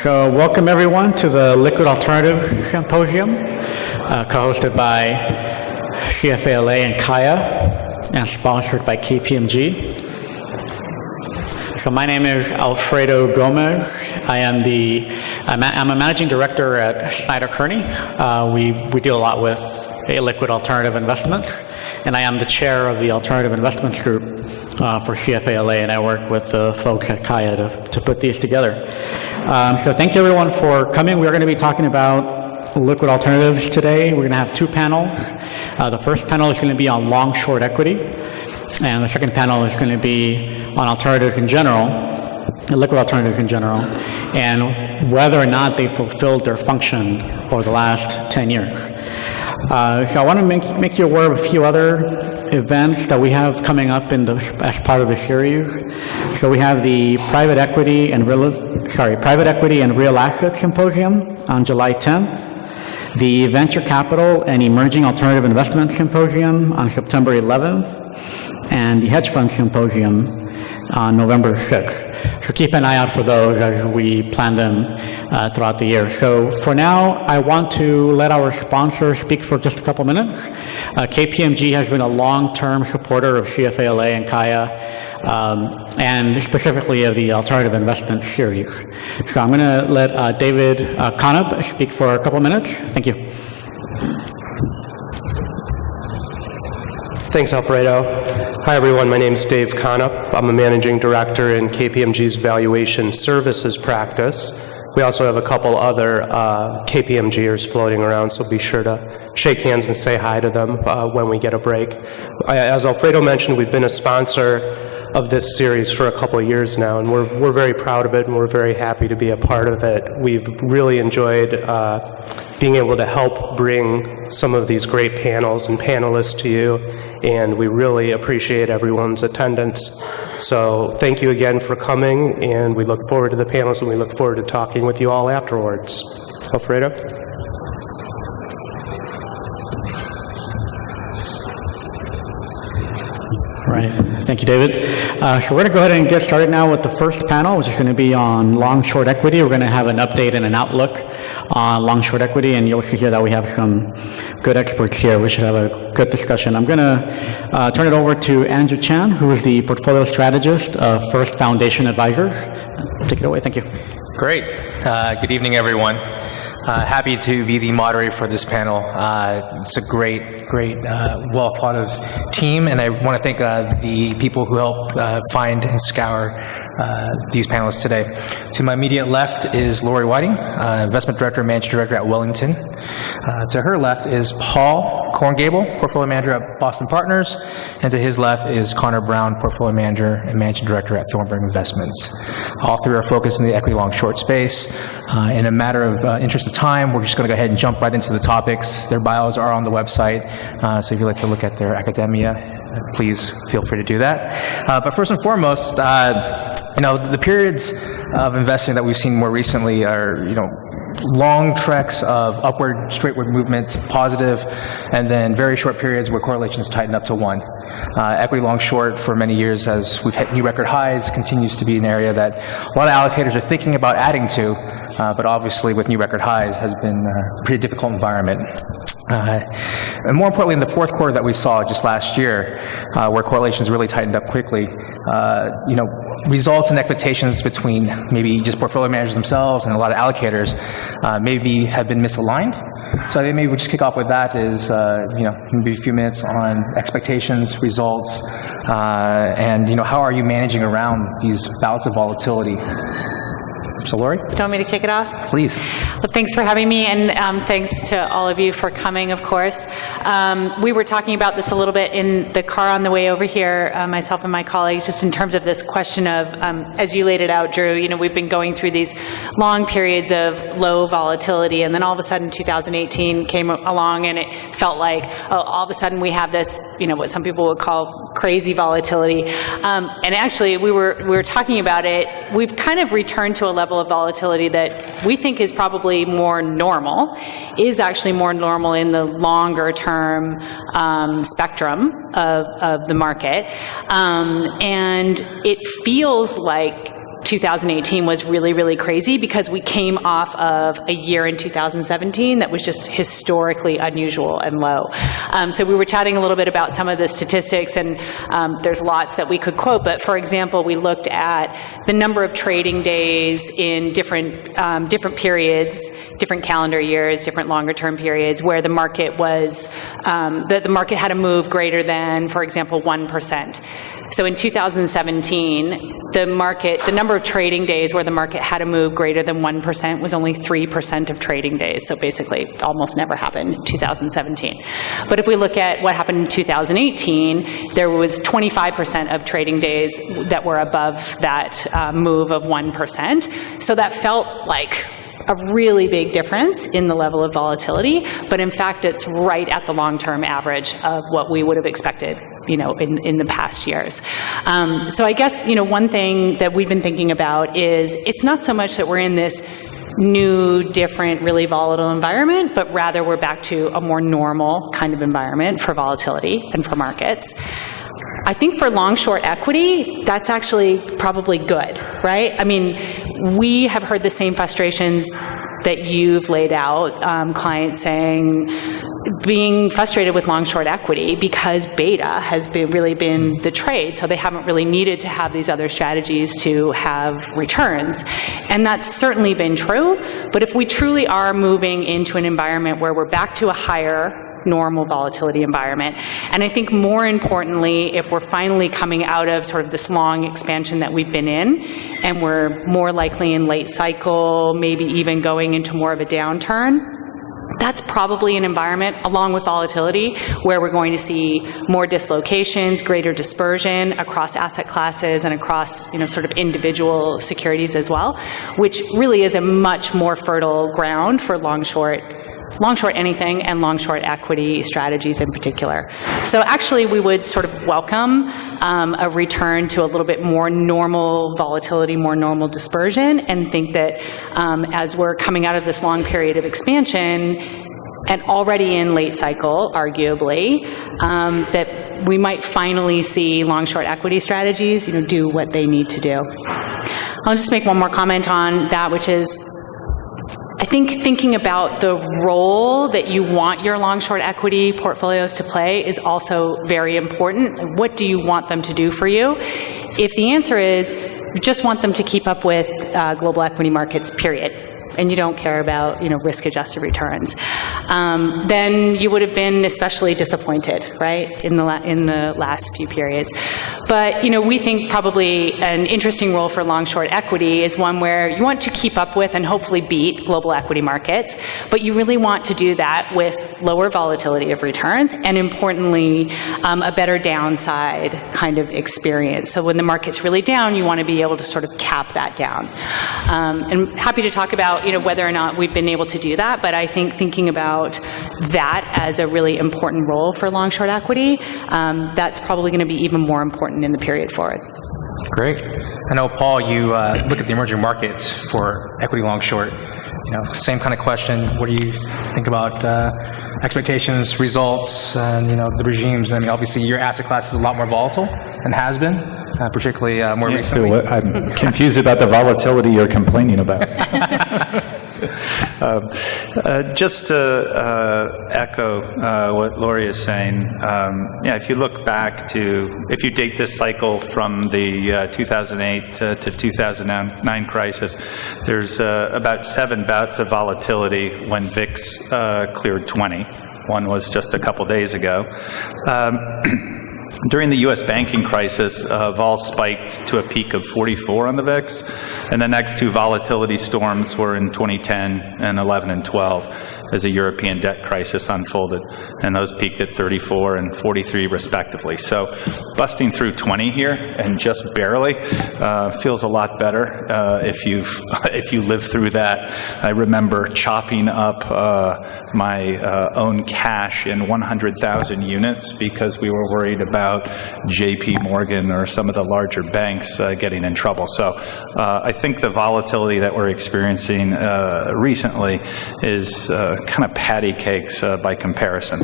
So welcome everyone to the Liquid Alternatives Symposium, co-hosted by CFALA and Kaya, and sponsored by KPMG. So my name is Alfredo Gomez. I'm a managing director at Snyder Kearney. We deal a lot with liquid alternative investments, and I am the chair of the Alternative Investments Group for CFALA, and I work with the folks at Kaya to put these together. So thank you everyone for coming. We're going to be talking about liquid alternatives today. We're going to have two panels. The first panel is going to be on long-short equity, and the second panel is going to be on alternatives in general, liquid alternatives in general, and whether or not they fulfilled their function over the last 10 years. So I want to make you aware of a few other events that we have coming up as part of the series. So we have the Private Equity and Real Asset Symposium on July 10th, the Venture Capital and Emerging Alternative Investment Symposium on September 11th, and the Hedge Fund Symposium on November 6th. So keep an eye out for those as we plan them throughout the year. So for now, I want to let our sponsor speak for just a couple minutes. KPMG has been a long-term supporter of CFALA and Kaya, and specifically of the Alternative Investment Series. So I'm going to let David Conop speak for a couple minutes. Thank you. Thanks, Alfredo. Hi, everyone. My name is Dave Conop. I'm a managing director in KPMG's Valuation Services practice. We also have a couple other KPMGers floating around, so be sure to shake hands and say hi to them when we get a break. As Alfredo mentioned, we've been a sponsor of this series for a couple of years now, and we're very proud of it, and we're very happy to be a part of it. We've really enjoyed being able to help bring some of these great panels and panelists to you, and we really appreciate everyone's attendance. So thank you again for coming, and we look forward to the panels, and we look forward to talking with you all afterwards. Alfredo? Right. Thank you, David. So we're going to go ahead and get started now with the first panel, which is going to be on long-short equity. We're going to have an update and an outlook on long-short equity, and you'll see here that we have some good experts here. We should have a good discussion. I'm going to turn it over to Andrew Chan, who is the portfolio strategist of First Foundation Advisors. Take it away. Thank you. Great. Good evening, everyone. Happy to be the moderator for this panel. It's a great, well thought of team, and I want to thank the people who helped find and scour these panelists today. To my immediate left is Lori Whiting, Investment Director and Managing Director at Wellington. To her left is Paul Korngable, Portfolio Manager at Boston Partners, and to his left is Connor Brown, Portfolio Manager and Managing Director at Thornburg Investments. All three are focused in the equity long-short space. In a matter of interest of time, we're just going to go ahead and jump right into the topics. Their bios are on the website, so if you'd like to look at their academia, please feel free to do that. But first and foremost, the periods of investing that we've seen more recently are, long treks of upward, straightward movement, positive, and then very short periods where correlations tighten up to 1. Equity long-short for many years, as we've hit new record highs, continues to be an area that a lot of allocators are thinking about adding to, but obviously with new record highs has been a pretty difficult environment. And more importantly, in the fourth quarter that we saw just last year, where correlations really tightened up quickly, results and expectations between maybe just portfolio managers themselves and a lot of allocators maybe have been misaligned. So I think maybe we'll just kick off with that is, maybe a few minutes on expectations, results, and, how are you managing around these bouts of volatility? So, Lori? Do you want me to kick it off? Please. Well, thanks for having me, and thanks to all of you for coming, of course. We were talking about this a little bit in the car on the way over here, myself and my colleagues, just in terms of this question of, as you laid it out, Drew, we've been going through these long periods of low volatility, and then all of a sudden 2018 came along, and it felt like, all of a sudden we have this, what some people would call crazy volatility. And actually, we were talking about it, we've kind of returned to a level of volatility that we think is probably more normal, is actually more normal in the longer term spectrum of the market. And it feels like 2018 was really, really crazy because we came off of a year in 2017 that was just historically unusual and low. So we were chatting a little bit about some of the statistics, and there's lots that we could quote, but for example, we looked at the number of trading days in different periods, different calendar years, different longer term periods, where the market was, the market had a move greater than, for example, 1%. So in 2017, the number of trading days where the market had a move greater than 1% was only 3% of trading days. So basically, almost never happened in 2017. But if we look at what happened in 2018, there was 25% of trading days that were above that move of 1%. So that felt like a really big difference in the level of volatility, but in fact, it's right at the long-term average of what we would have expected, in the past years. So I guess, one thing that we've been thinking about is it's not so much that we're in this new, different, really volatile environment, but rather we're back to a more normal kind of environment for volatility and for markets. I think for long-short equity, that's actually probably good, right? I mean, we have heard the same frustrations that you've laid out, clients saying, being frustrated with long-short equity because beta has really been the trade, so they haven't really needed to have these other strategies to have returns. And that's certainly been true, but if we truly are moving into an environment where we're back to a higher normal volatility environment. And I think more importantly, if we're finally coming out of sort of this long expansion that we've been in, and we're more likely in late cycle, maybe even going into more of a downturn, that's probably an environment, along with volatility, where we're going to see more dislocations, greater dispersion across asset classes and across, sort of individual securities as well, which really is a much more fertile ground for long-short anything and long-short equity strategies in particular. So actually, we would sort of welcome a return to a little bit more normal volatility, more normal dispersion, and think that as we're coming out of this long period of expansion, and already in late cycle, arguably, that we might finally see long-short equity strategies, do what they need to do. I'll just make one more comment on that, which is, I think thinking about the role that you want your long-short equity portfolios to play is also very important. What do you want them to do for you? If the answer is you just want them to keep up with global equity markets, period, and you don't care about, risk-adjusted returns, then you would have been especially disappointed, right, in the last few periods. But, we think probably an interesting role for long-short equity is one where you want to keep up with and hopefully beat global equity markets, but you really want to do that with lower volatility of returns and, importantly, a better downside kind of experience. So when the market's really down, you want to be able to sort of cap that down. And happy to talk about, whether or not we've been able to do that, but I think thinking about that as a really important role for long-short equity, that's probably going to be even more important in the period forward. Great. I know, Paul, you look at the emerging markets for equity long-short. Same kind of question. What do you think about expectations, results, and, the regimes? I mean, obviously, your asset class is a lot more volatile and has been, particularly more recently. I'm confused about the volatility you're complaining about. Just to echo what Lori is saying, if you look back if you date this cycle from the 2008 to 2009 crisis, there's about 7 bouts of volatility when VIX cleared 20. One was just a couple days ago. During the U.S. banking crisis, vol spiked to a peak of 44 on the VIX, and the next 2 volatility storms were in 2010 and 11 and 12 as a European debt crisis unfolded, and those peaked at 34 and 43 respectively. So busting through 20 here, and just barely, feels a lot better if you live through that. I remember chopping up my own cash in 100,000 units because we were worried about JP Morgan or some of the larger banks getting in trouble. So I think the volatility that we're experiencing recently is kind of patty cakes by comparison.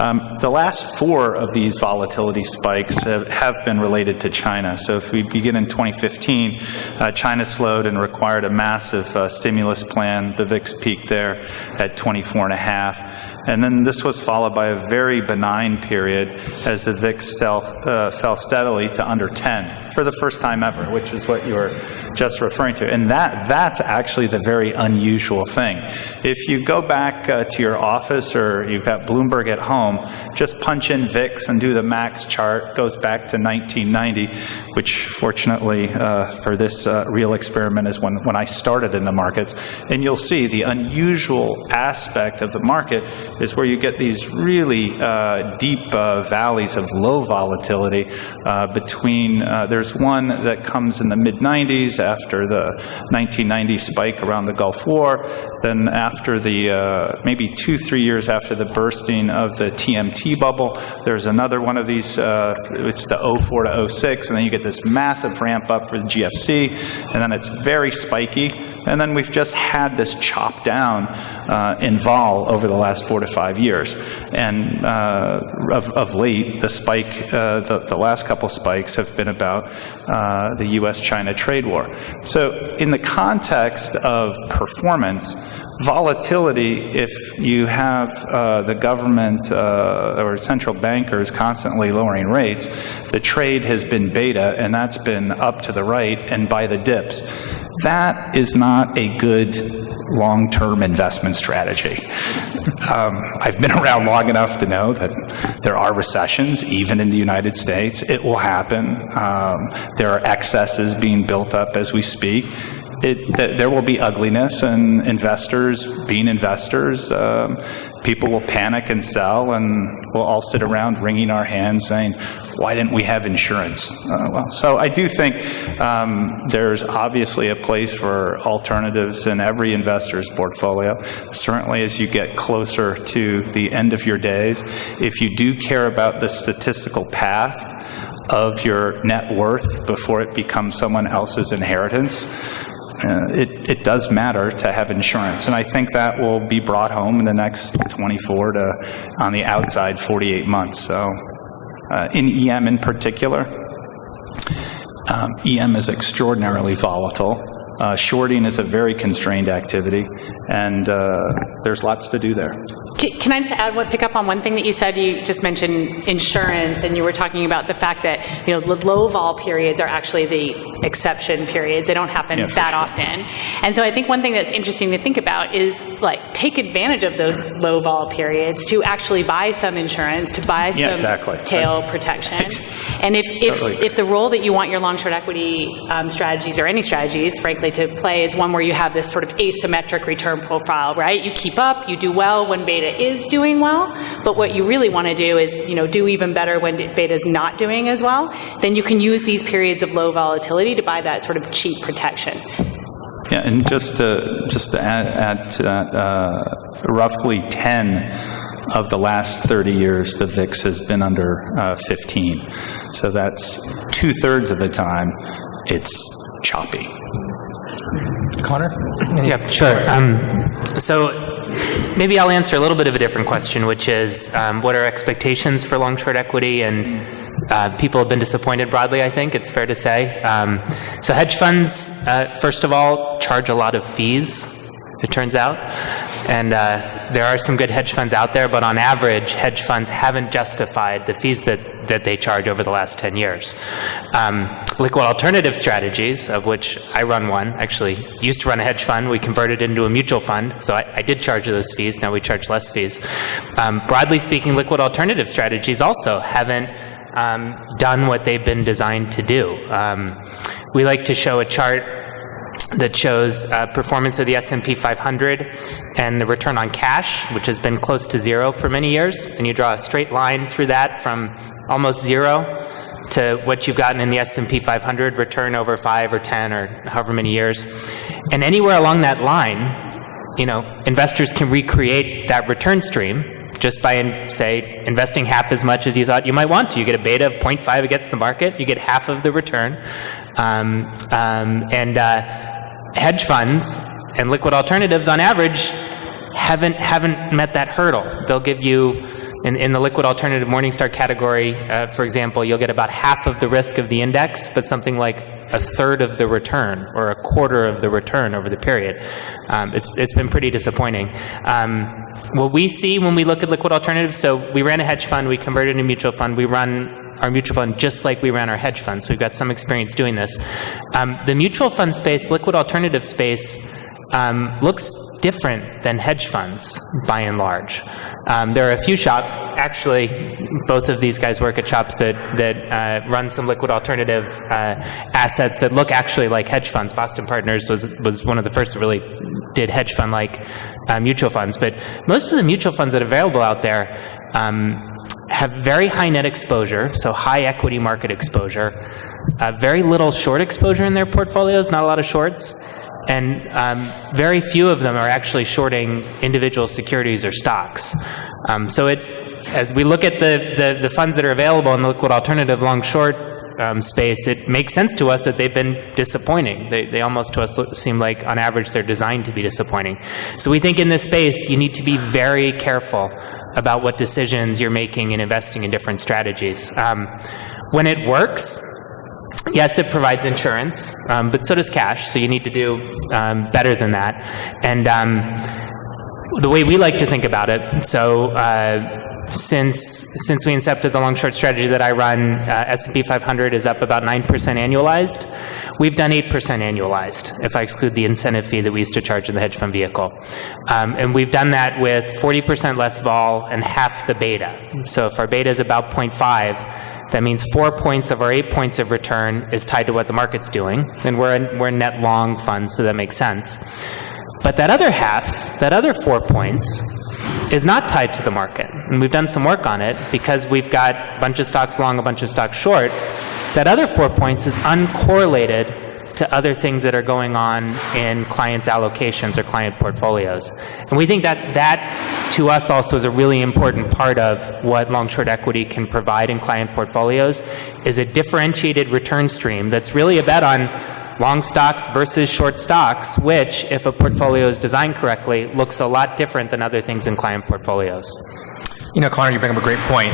The last 4 of these volatility spikes have been related to China. So if we begin in 2015, China slowed and required a massive stimulus plan. The VIX peaked there at 24.5. And then this was followed by a very benign period as the VIX fell steadily to under 10 for the first time ever, which is what you were just referring to. And that's actually the very unusual thing. If you go back to your office or you've got Bloomberg at home, just punch in VIX and do the max chart. Goes back to 1990, which fortunately for this real experiment is when I started in the markets. And you'll see the unusual aspect of the market is where you get these really deep valleys of low volatility between, there's one that comes in the mid-90s after the 1990 spike around the Gulf War, then after the, maybe 2-3 years after the bursting of the TMT bubble, there's another one of these, it's the 04 to 06, and then you get this massive ramp up for the GFC, and then it's very spiky. And then we've just had this chop down in vol over the last 4 to 5 years. And of late, the spike, the last couple spikes have been about the U.S.-China trade war. So in the context of performance, volatility, if you have the government or central bankers constantly lowering rates, the trade has been beta, and that's been up to the right and by the dips. That is not a good long-term investment strategy. I've been around long enough to know that there are recessions, even in the United States. It will happen. There are excesses being built up as we speak. There will be ugliness, and investors, being investors, people will panic and sell, and we'll all sit around wringing our hands saying, why didn't we have insurance? So I do think there's obviously a place for alternatives in every investor's portfolio. Certainly as you get closer to the end of your days, if you do care about the statistical path of your net worth before it becomes someone else's inheritance, it does matter to have insurance. And I think that will be brought home in the next 24 to, on the outside, 48 months. So in EM in particular, EM is extraordinarily volatile. Shorting is a very constrained activity, and there's lots to do there. Can I just pick up on one thing that you said? You just mentioned insurance, and you were talking about the fact that, the low vol periods are actually the exception periods. They don't happen that often. And so I think one thing that's interesting to think about is, take advantage of those low vol periods to actually buy some insurance, to buy some tail protection. And if the role that you want your long-short equity strategies, or any strategies, frankly, to play is one where you have this sort of asymmetric return profile, right? You keep up, you do well when beta is doing well, but what you really want to do is, do even better when beta is not doing as well. Then you can use these periods of low volatility to buy that sort of cheap protection. Yeah, and just to add to that, roughly 10 of the last 30 years, the VIX has been under 15. So that's 2/3 of the time it's choppy. Connor? Yeah, sure. So maybe I'll answer a little bit of a different question, which is what are expectations for long-short equity? And people have been disappointed broadly, I think, it's fair to say. So hedge funds, first of all, charge a lot of fees, it turns out. And there are some good hedge funds out there, but on average, hedge funds haven't justified the fees that they charge over the last 10 years. Liquid alternative strategies, of which I run one, actually used to run a hedge fund. We converted into a mutual fund, so I did charge those fees. Now we charge less fees. Broadly speaking, liquid alternative strategies also haven't done what they've been designed to do. We like to show a chart that shows performance of the S&P 500 and the return on cash, which has been close to zero for many years. And you draw a straight line through that from almost zero to what you've gotten in the S&P 500 return over 5 or 10 or however many years. And anywhere along that line, investors can recreate that return stream just by, say, investing half as much as you thought you might want to. You get a beta of 0.5 against the market, you get half of the return. Hedge funds and liquid alternatives, on average, haven't met that hurdle. They'll give you In the liquid alternative Morningstar category, for example, you'll get about half of the risk of the index, but something like a third of the return or a quarter of the return over the period. It's been pretty disappointing. What we see when we look at liquid alternatives, so we ran a hedge fund, we converted a mutual fund, we run our mutual fund just like we ran our hedge fund, so we've got some experience doing this. The mutual fund space, liquid alternative space, looks different than hedge funds by and large. There are a few shops, actually, both of these guys work at shops that run some liquid alternative assets that look actually like hedge funds. Boston Partners was one of the first that really did hedge fund-like mutual funds. But most of the mutual funds that are available out there have very high net exposure, so high equity market exposure, very little short exposure in their portfolios, not a lot of shorts, and very few of them are actually shorting individual securities or stocks. So as we look at the funds that are available in the liquid alternative long-short space, it makes sense to us that they've been disappointing. They almost to us seem like, on average, they're designed to be disappointing. So we think in this space, you need to be very careful about what decisions you're making in investing in different strategies. When it works, yes, it provides insurance, but so does cash, so you need to do better than that. And the way we like to think about it, so since we incepted the long-short strategy that I run, S&P 500 is up about 9% annualized. We've done 8% annualized, if I exclude the incentive fee that we used to charge in the hedge fund vehicle. And we've done that with 40% less vol and half the beta. So if our beta is about 0.5, that means 4 points of our 8 points of return is tied to what the market's doing. And we're a net long fund, so that makes sense. But that other half, that other 4 points, is not tied to the market. And we've done some work on it because we've got a bunch of stocks long, a bunch of stocks short. That other 4 points is uncorrelated to other things that are going on in clients' allocations or client portfolios. And we think that to us also is a really important part of what long-short equity can provide in client portfolios, is a differentiated return stream that's really a bet on long stocks versus short stocks, which, if a portfolio is designed correctly, looks a lot different than other things in client portfolios. You know, Connor, you bring up a great point.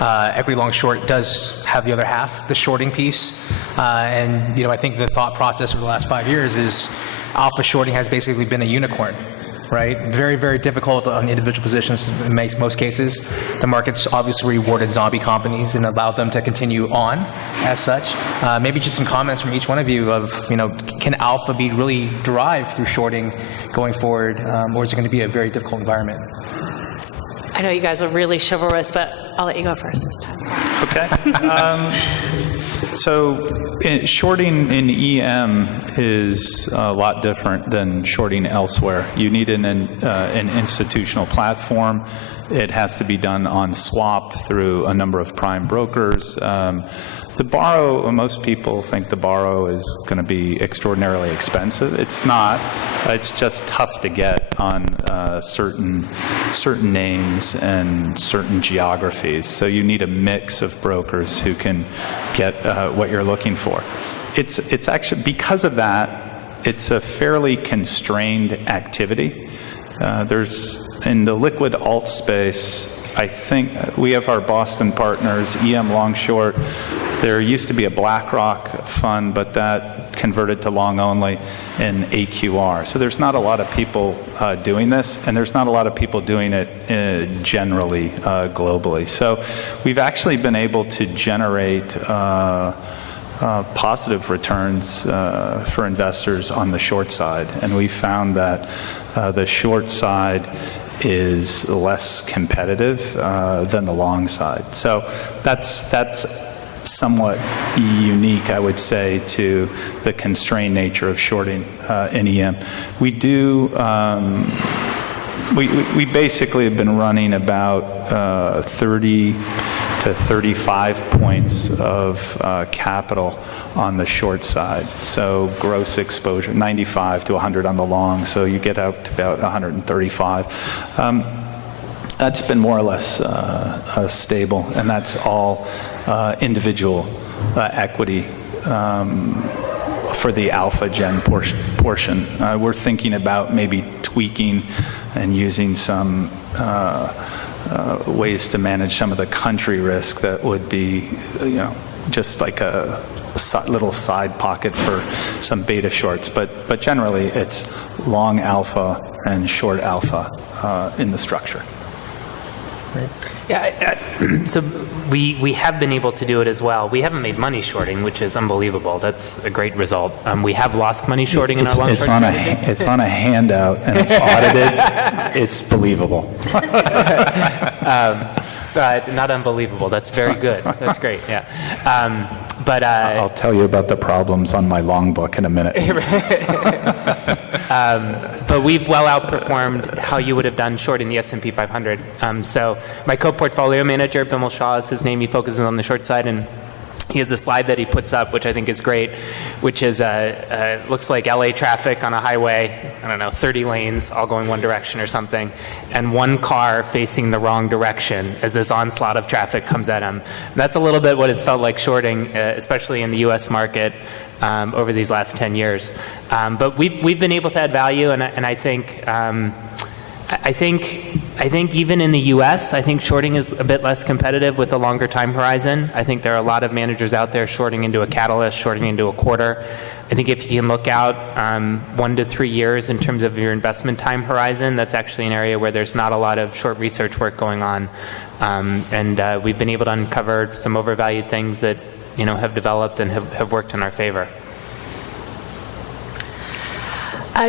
Equity long short does have the other half, the shorting piece. And, you know, I think the thought process over the last 5 years is alpha shorting has basically been a unicorn, right? Very, very difficult on individual positions in most cases. The market's obviously rewarded zombie companies and allowed them to continue on as such. Maybe just some comments from each one of you of, you know, can alpha be really derived through shorting going forward, or is it going to be a very difficult environment? I know you guys were really chivalrous, but I'll let you go first this time. Okay. So shorting in EM is a lot different than shorting elsewhere. You need an institutional platform. It has to be done on swap through a number of prime brokers. The borrow, most people think the borrow is going to be extraordinarily expensive. It's not. It's just tough to get on certain names and certain geographies. So you need a mix of brokers who can get what you're looking for. It's actually, because of that, it's a fairly constrained activity. In the liquid alt space, I think we have our Boston partners, EM long short. There used to be a BlackRock fund, but that converted to long only in AQR. So there's not a lot of people doing this, and there's not a lot of people doing it generally globally. So we've actually been able to generate positive returns for investors on the short side, and we found that the short side is less competitive than the long side. So that's somewhat unique, I would say, to the constrained nature of shorting in EM. We do, we basically have been running about 30 to 35 points of capital on the short side. So gross exposure, 95 to 100 on the long, so you get out to about 135. That's been more or less stable, and that's all individual equity for the alpha gen portion. We're thinking about maybe tweaking and using some ways to manage some of the country risk that would be, just like a little side pocket for some beta shorts. But generally, it's long alpha and short alpha in the structure. Yeah, so we have been able to do it as well. We haven't made money shorting, which is unbelievable. That's a great result. We have lost money shorting in our long short strategy. It's on a handout, and it's audited. It's believable. Not unbelievable. That's very good. That's great, yeah. I'll tell you about the problems on my long book in a minute. But we've well outperformed how you would have done short in the S&P 500. So my co-portfolio manager, Bimal Shah is his name, he focuses on the short side, and he has a slide that he puts up, which I think is great, which is looks like LA traffic on a highway, 30 lanes, all going one direction or something, and one car facing the wrong direction as this onslaught of traffic comes at him. That's a little bit what it's felt like shorting, especially in the U.S. market over these last 10 years. But we've been able to add value, and I think even in the U.S., I think shorting is a bit less competitive with a longer time horizon. I think there are a lot of managers out there shorting into a catalyst, shorting into a quarter. I think if you can look out 1 to 3 years in terms of your investment time horizon, that's actually an area where there's not a lot of short research work going on. And we've been able to uncover some overvalued things that have developed and have worked in our favor.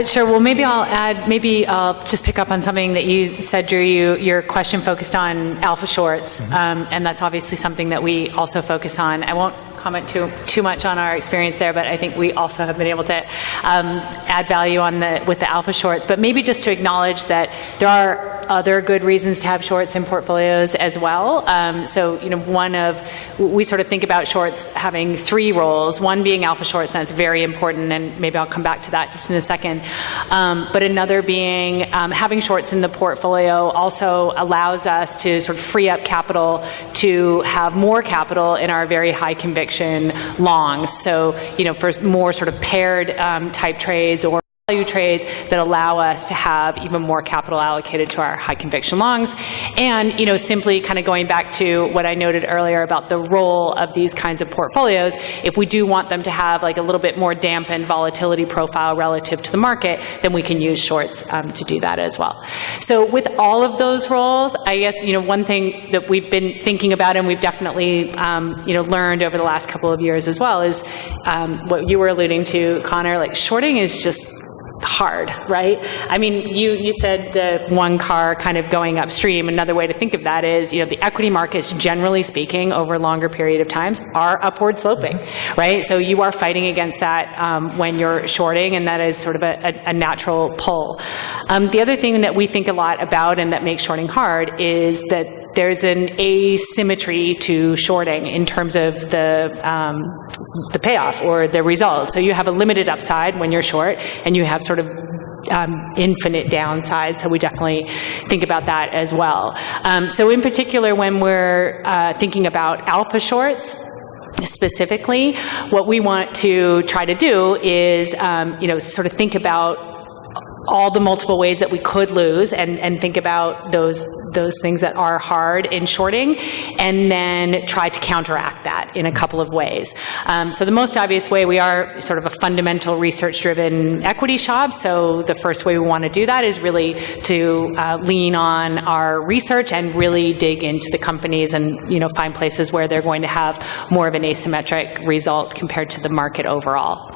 Sure. Well, maybe I'll just pick up on something that you said, Drew. Your question focused on alpha shorts, and that's obviously something that we also focus on. I won't comment too much on our experience there, but I think we also have been able to add value with the alpha shorts. But maybe just to acknowledge that there are other good reasons to have shorts in portfolios as well. So, we sort of think about shorts having 3 roles, one being alpha shorts, and that's very important, and maybe I'll come back to that just in a second. But another being having shorts in the portfolio also allows us to sort of free up capital to have more capital in our very high conviction longs. So, for more sort of paired type trades or value trades that allow us to have even more capital allocated to our high conviction longs. And, simply kind of going back to what I noted earlier about the role of these kinds of portfolios, if we do want them to have like a little bit more dampened volatility profile relative to the market, then we can use shorts to do that as well. So with all of those roles, I guess, one thing that we've been thinking about and we've definitely, learned over the last couple of years as well is what you were alluding to, Connor, like shorting is just hard, right? I mean, you said the one car kind of going upstream. Another way to think of that is, the equity markets, generally speaking, over a longer period of times, are upward sloping, right? So you are fighting against that when you're shorting, and that is sort of a natural pull. The other thing that we think a lot about and that makes shorting hard is that there's an asymmetry to shorting in terms of the payoff or the results. So you have a limited upside when you're short, and you have sort of infinite downside. So we definitely think about that as well. So in particular, when we're thinking about alpha shorts, specifically, what we want to try to do is, sort of think about all the multiple ways that we could lose and think about those things that are hard in shorting, and then try to counteract that in a couple of ways. So the most obvious way, we are sort of a fundamental research-driven equity shop, so the first way we want to do that is really to lean on our research and really dig into the companies and find places where they're going to have more of an asymmetric result compared to the market overall.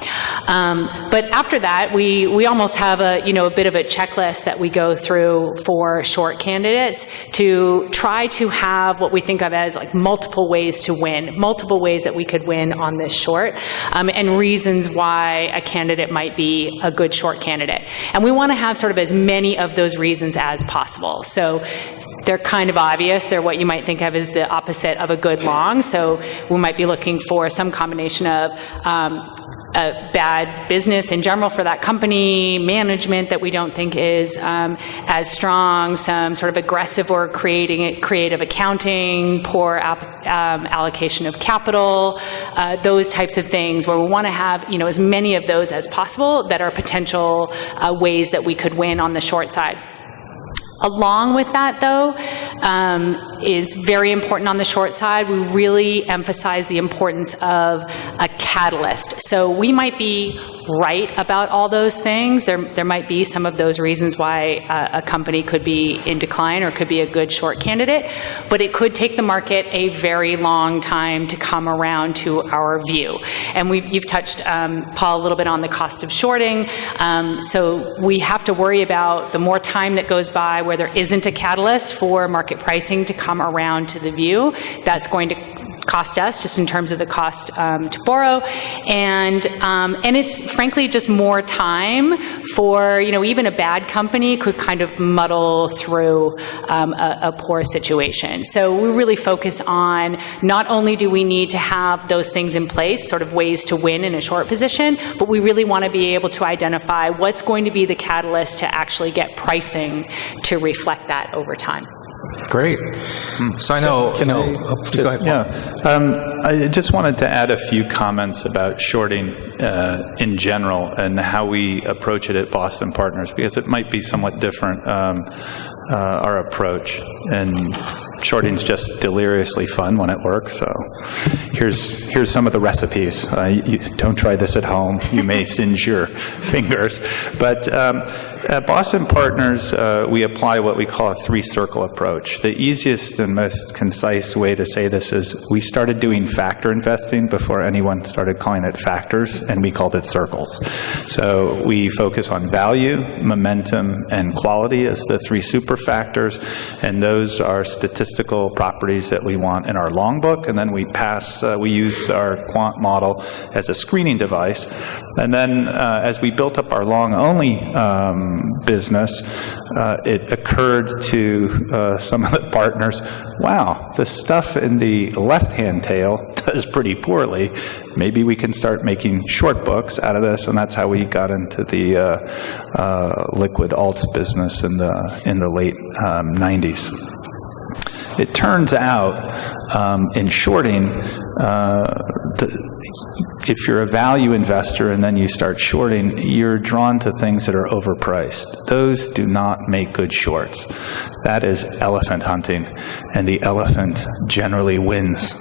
But after that, we almost have a bit of a checklist that we go through for short candidates to try to have what we think of as like multiple ways to win, multiple ways that we could win on this short, and reasons why a candidate might be a good short candidate. And we want to have sort of as many of those reasons as possible. So they're kind of obvious. They're what you might think of as the opposite of a good long. So we might be looking for some combination of a bad business in general for that company, management that we don't think is as strong, some sort of aggressive or creative accounting, poor allocation of capital, those types of things where we want to have as many of those as possible that are potential ways that we could win on the short side. Along with that, though, is very important on the short side. We really emphasize the importance of a catalyst. So we might be right about all those things. There might be some of those reasons why a company could be in decline or could be a good short candidate, but it could take the market a very long time to come around to our view. And you've touched, Paul, a little bit on the cost of shorting. So we have to worry about the more time that goes by where there isn't a catalyst for market pricing to come around to the view. That's going to cost us, just in terms of the cost to borrow, and it's frankly just more time for, even a bad company could kind of muddle through a poor situation. So we really focus on not only do we need to have those things in place, sort of ways to win in a short position, but we really want to be able to identify what's going to be the catalyst to actually get pricing to reflect that over time. Great. So I know, please go ahead, Paul. Yeah, I just wanted to add a few comments about shorting in general and how we approach it at Boston Partners, because it might be somewhat different, our approach. And shorting's just deliriously fun when it works. So here's some of the recipes. You don't try this at home. You may singe your fingers. But at Boston Partners, we apply what we call a three-circle approach. The easiest and most concise way to say this is we started doing factor investing before anyone started calling it factors, and we called it circles. So we focus on value, momentum, and quality as the three super factors, and those are statistical properties that we want in our long book, and then we use our quant model as a screening device. And then as we built up our long-only business, it occurred to some of the partners, wow, the stuff in the left-hand tail does pretty poorly. Maybe we can start making short books out of this, and that's how we got into the liquid alts business in the late 90s. It turns out in shorting, if you're a value investor and then you start shorting, you're drawn to things that are overpriced. Those do not make good shorts. That is elephant hunting, and the elephant generally wins.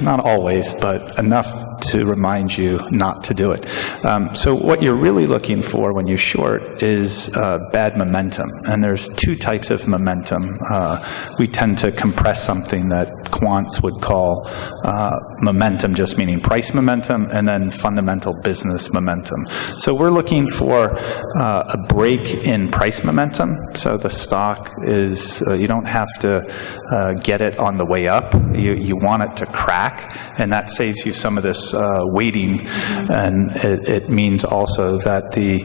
Not always, but enough to remind you not to do it. So what you're really looking for when you short is bad momentum, and there's two types of momentum. We tend to compress something that quants would call momentum, just meaning price momentum, and then fundamental business momentum. So we're looking for a break in price momentum. So the stock is, you don't have to get it on the way up. You want it to crack, and that saves you some of this waiting. And it means also that the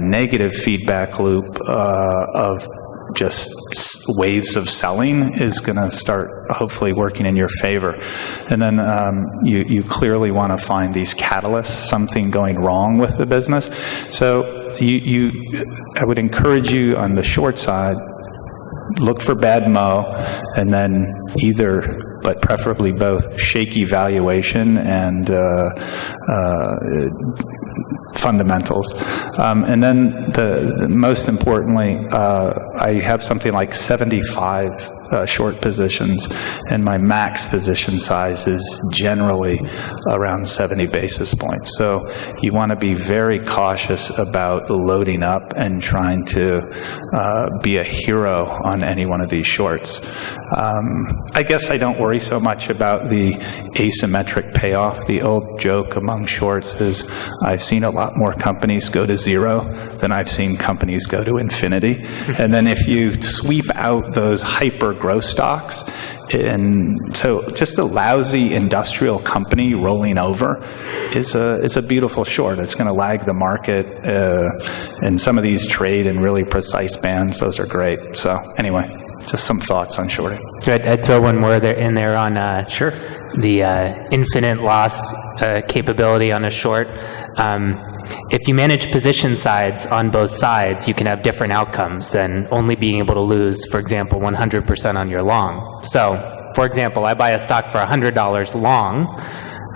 negative feedback loop of just waves of selling is going to start hopefully working in your favor. And then you clearly want to find these catalysts, something going wrong with the business. So I would encourage you on the short side, look for bad mo, and then either, but preferably both, shaky valuation and fundamentals. And then the most importantly, I have something like 75 short positions, and my max position size is generally around 70 basis points. So you want to be very cautious about loading up and trying to be a hero on any one of these shorts. I guess I don't worry so much about the asymmetric payoff. The old joke among shorts is I've seen a lot more companies go to zero than I've seen companies go to infinity. And then if you sweep out those hyper growth stocks, and so just a lousy industrial company rolling over is a beautiful short. It's going to lag the market, and some of these trade in really precise bands. Those are great. So anyway, just some thoughts on shorting. I'd throw one more in there on the infinite loss capability on a short. If you manage position size on both sides, you can have different outcomes than only being able to lose, for example, 100% on your long. So, for example, I buy a stock for $100 long.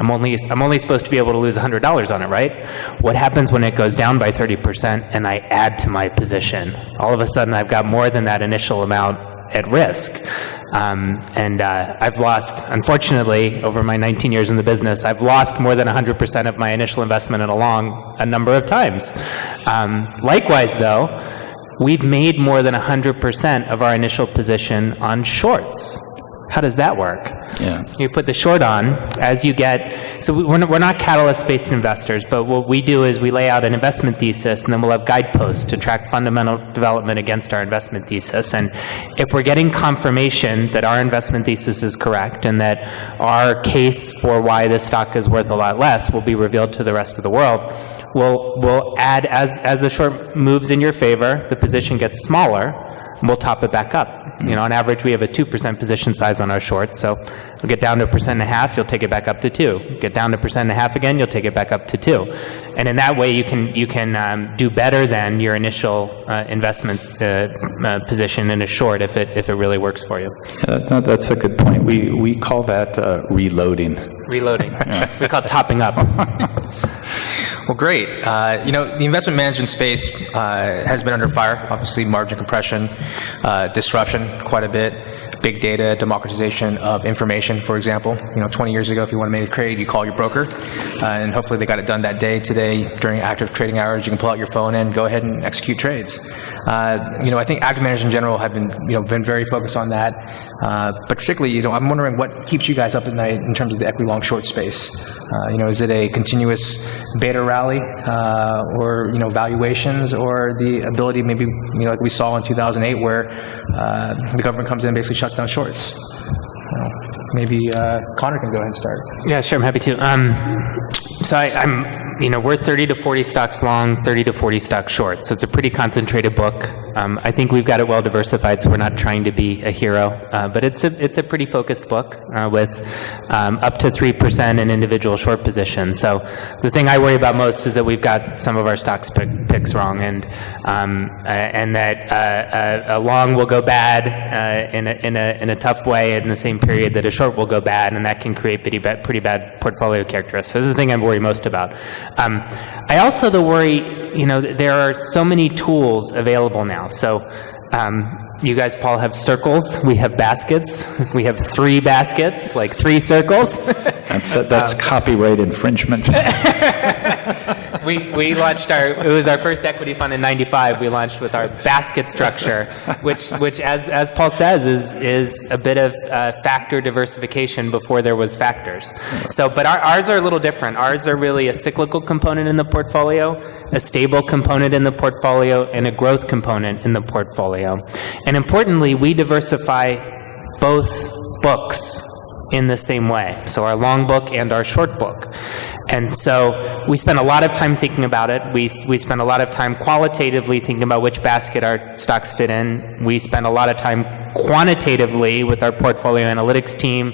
I'm only supposed to be able to lose $100 on it, right? What happens when it goes down by 30% and I add to my position? All of a sudden, I've got more than that initial amount at risk. I've lost, unfortunately, over my 19 years in the business, I've lost more than 100% of my initial investment in a long a number of times. Likewise, though, we've made more than 100% of our initial position on shorts. How does that work? Yeah. You put the short on as you get, so we're not catalyst-based investors, but what we do is we lay out an investment thesis, and then we'll have guideposts to track fundamental development against our investment thesis. And if we're getting confirmation that our investment thesis is correct and that our case for why this stock is worth a lot less will be revealed to the rest of the world, we'll add, as the short moves in your favor, the position gets smaller, we'll top it back up. On average, we have a 2% position size on our short, so we'll get down to 1.5%, you'll take it back up to 2. Get down to 1.5% again, you'll take it back up to 2. And in that way, you can do better than your initial investment position in a short if it really works for you. No, that's a good point. We call that reloading. Reloading. Yeah. We call it topping up. Well, great. The investment management space has been under fire. Obviously, margin compression, disruption quite a bit, big data, democratization of information, for example. 20 years ago, if you want to make a trade, you call your broker, and hopefully they got it done that day. Today, during active trading hours, you can pull out your phone and go ahead and execute trades. I think active managers in general have been very focused on that. But particularly, I'm wondering what keeps you guys up at night in terms of the equity long short space. Is it a continuous beta rally, or valuations, or the ability maybe like we saw in 2008 where the government comes in and basically shuts down shorts? Maybe Connor can go ahead and start. Yeah, sure, I'm happy to. So we're 30 to 40 stocks long, 30 to 40 stocks short. So it's a pretty concentrated book. I think we've got it well diversified, so we're not trying to be a hero. But it's a pretty focused book with up to 3% in individual short positions. So the thing I worry about most is that we've got some of our stocks picks wrong, and that a long will go bad in a tough way in the same period that a short will go bad, and that can create pretty bad portfolio characteristics. This is the thing I worry most about. I also worry, there are so many tools available now. So you guys, Paul, have circles. We have baskets. We have 3 baskets, like 3 circles. That's copyright infringement. We launched it was our first equity fund in '95. We launched with our basket structure, which as Paul says, is a bit of factor diversification before there was factors. So, but ours are a little different. Ours are really a cyclical component in the portfolio, a stable component in the portfolio, and a growth component in the portfolio. And importantly, we diversify both books in the same way. So our long book and our short book. And so we spend a lot of time thinking about it. We spend a lot of time qualitatively thinking about which basket our stocks fit in. We spend a lot of time quantitatively with our portfolio analytics team.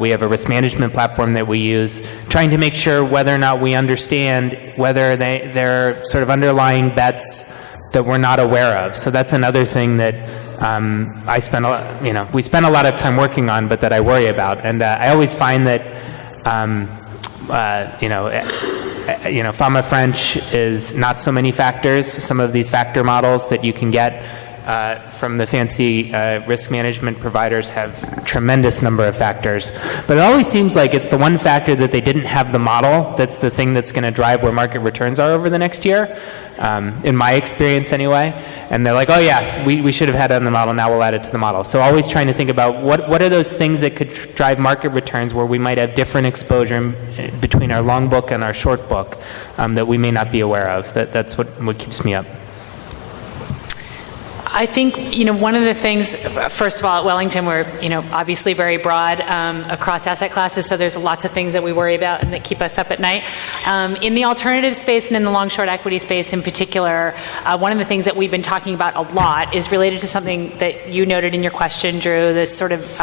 We have a risk management platform that we use, trying to make sure whether or not we understand whether they're sort of underlying bets that we're not aware of. So that's another thing that we spend a lot of time working on, but that I worry about. And I always find that Fama French is not so many factors. Some of these factor models that you can get from the fancy risk management providers have tremendous number of factors. But it always seems like it's the one factor that they didn't have the model that's the thing that's going to drive where market returns are over the next year, in my experience anyway. And they're like, oh yeah, we should have had it in the model, now we'll add it to the model. So always trying to think about what are those things that could drive market returns where we might have different exposure between our long book and our short book that we may not be aware of. That's what keeps me up. I think, one of the things, first of all, at Wellington, we're, obviously very broad across asset classes, so there's lots of things that we worry about and that keep us up at night. In the alternative space and in the long-short equity space in particular, one of the things that we've been talking about a lot is related to something that you noted in your question, Drew, this sort of,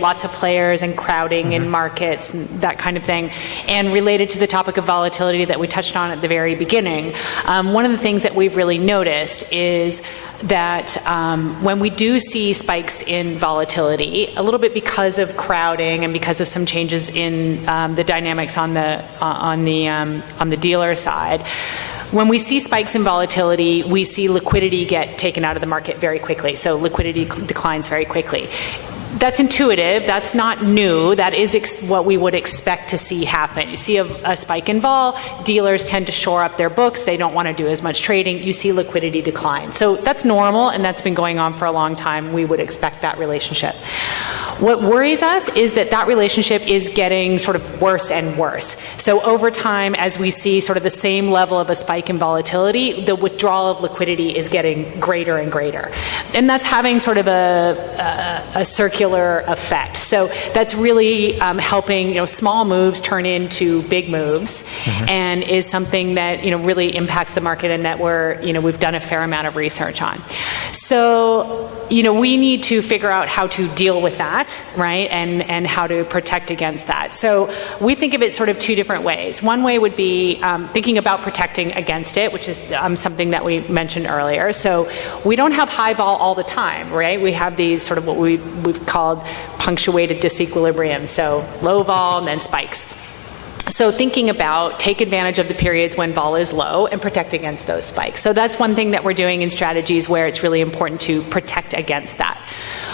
lots of players and crowding in markets and that kind of thing, and related to the topic of volatility that we touched on at the very beginning. One of the things that we've really noticed is that that when we do see spikes in volatility, a little bit because of crowding and because of some changes in the dynamics on the dealer side, when we see spikes in volatility, we see liquidity get taken out of the market very quickly. So liquidity declines very quickly. That's intuitive. That's not new. That is what we would expect to see happen. You see a spike in vol, dealers tend to shore up their books. They don't want to do as much trading. You see liquidity decline. So that's normal, and that's been going on for a long time. We would expect that relationship. What worries us is that that relationship is getting sort of worse and worse. So over time, as we see sort of the same level of a spike in volatility, the withdrawal of liquidity is getting greater and greater. And that's having sort of a circular effect. So that's really helping, small moves turn into big moves, and is something that, really impacts the market, and that we've done a fair amount of research on. So, we need to figure out how to deal with that, right, and how to protect against that. So we think of it sort of two different ways. One way would be thinking about protecting against it, which is something that we mentioned earlier. So we don't have high vol all the time, right? We have these sort of what we've called punctuated disequilibriums, so low vol and then spikes. So thinking about take advantage of the periods when vol is low and protect against those spikes. So that's one thing that we're doing in strategies where it's really important to protect against that.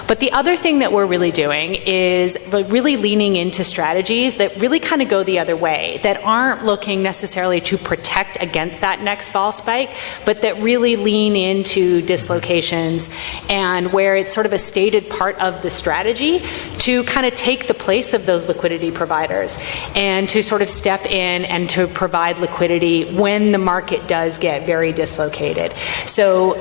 But the other thing that we're really doing is really leaning into strategies that really kind of go the other way, that aren't looking necessarily to protect against that next vol spike, but that really lean into dislocations, and where it's sort of a stated part of the strategy to kind of take the place of those liquidity providers and to sort of step in and to provide liquidity when the market does get very dislocated. So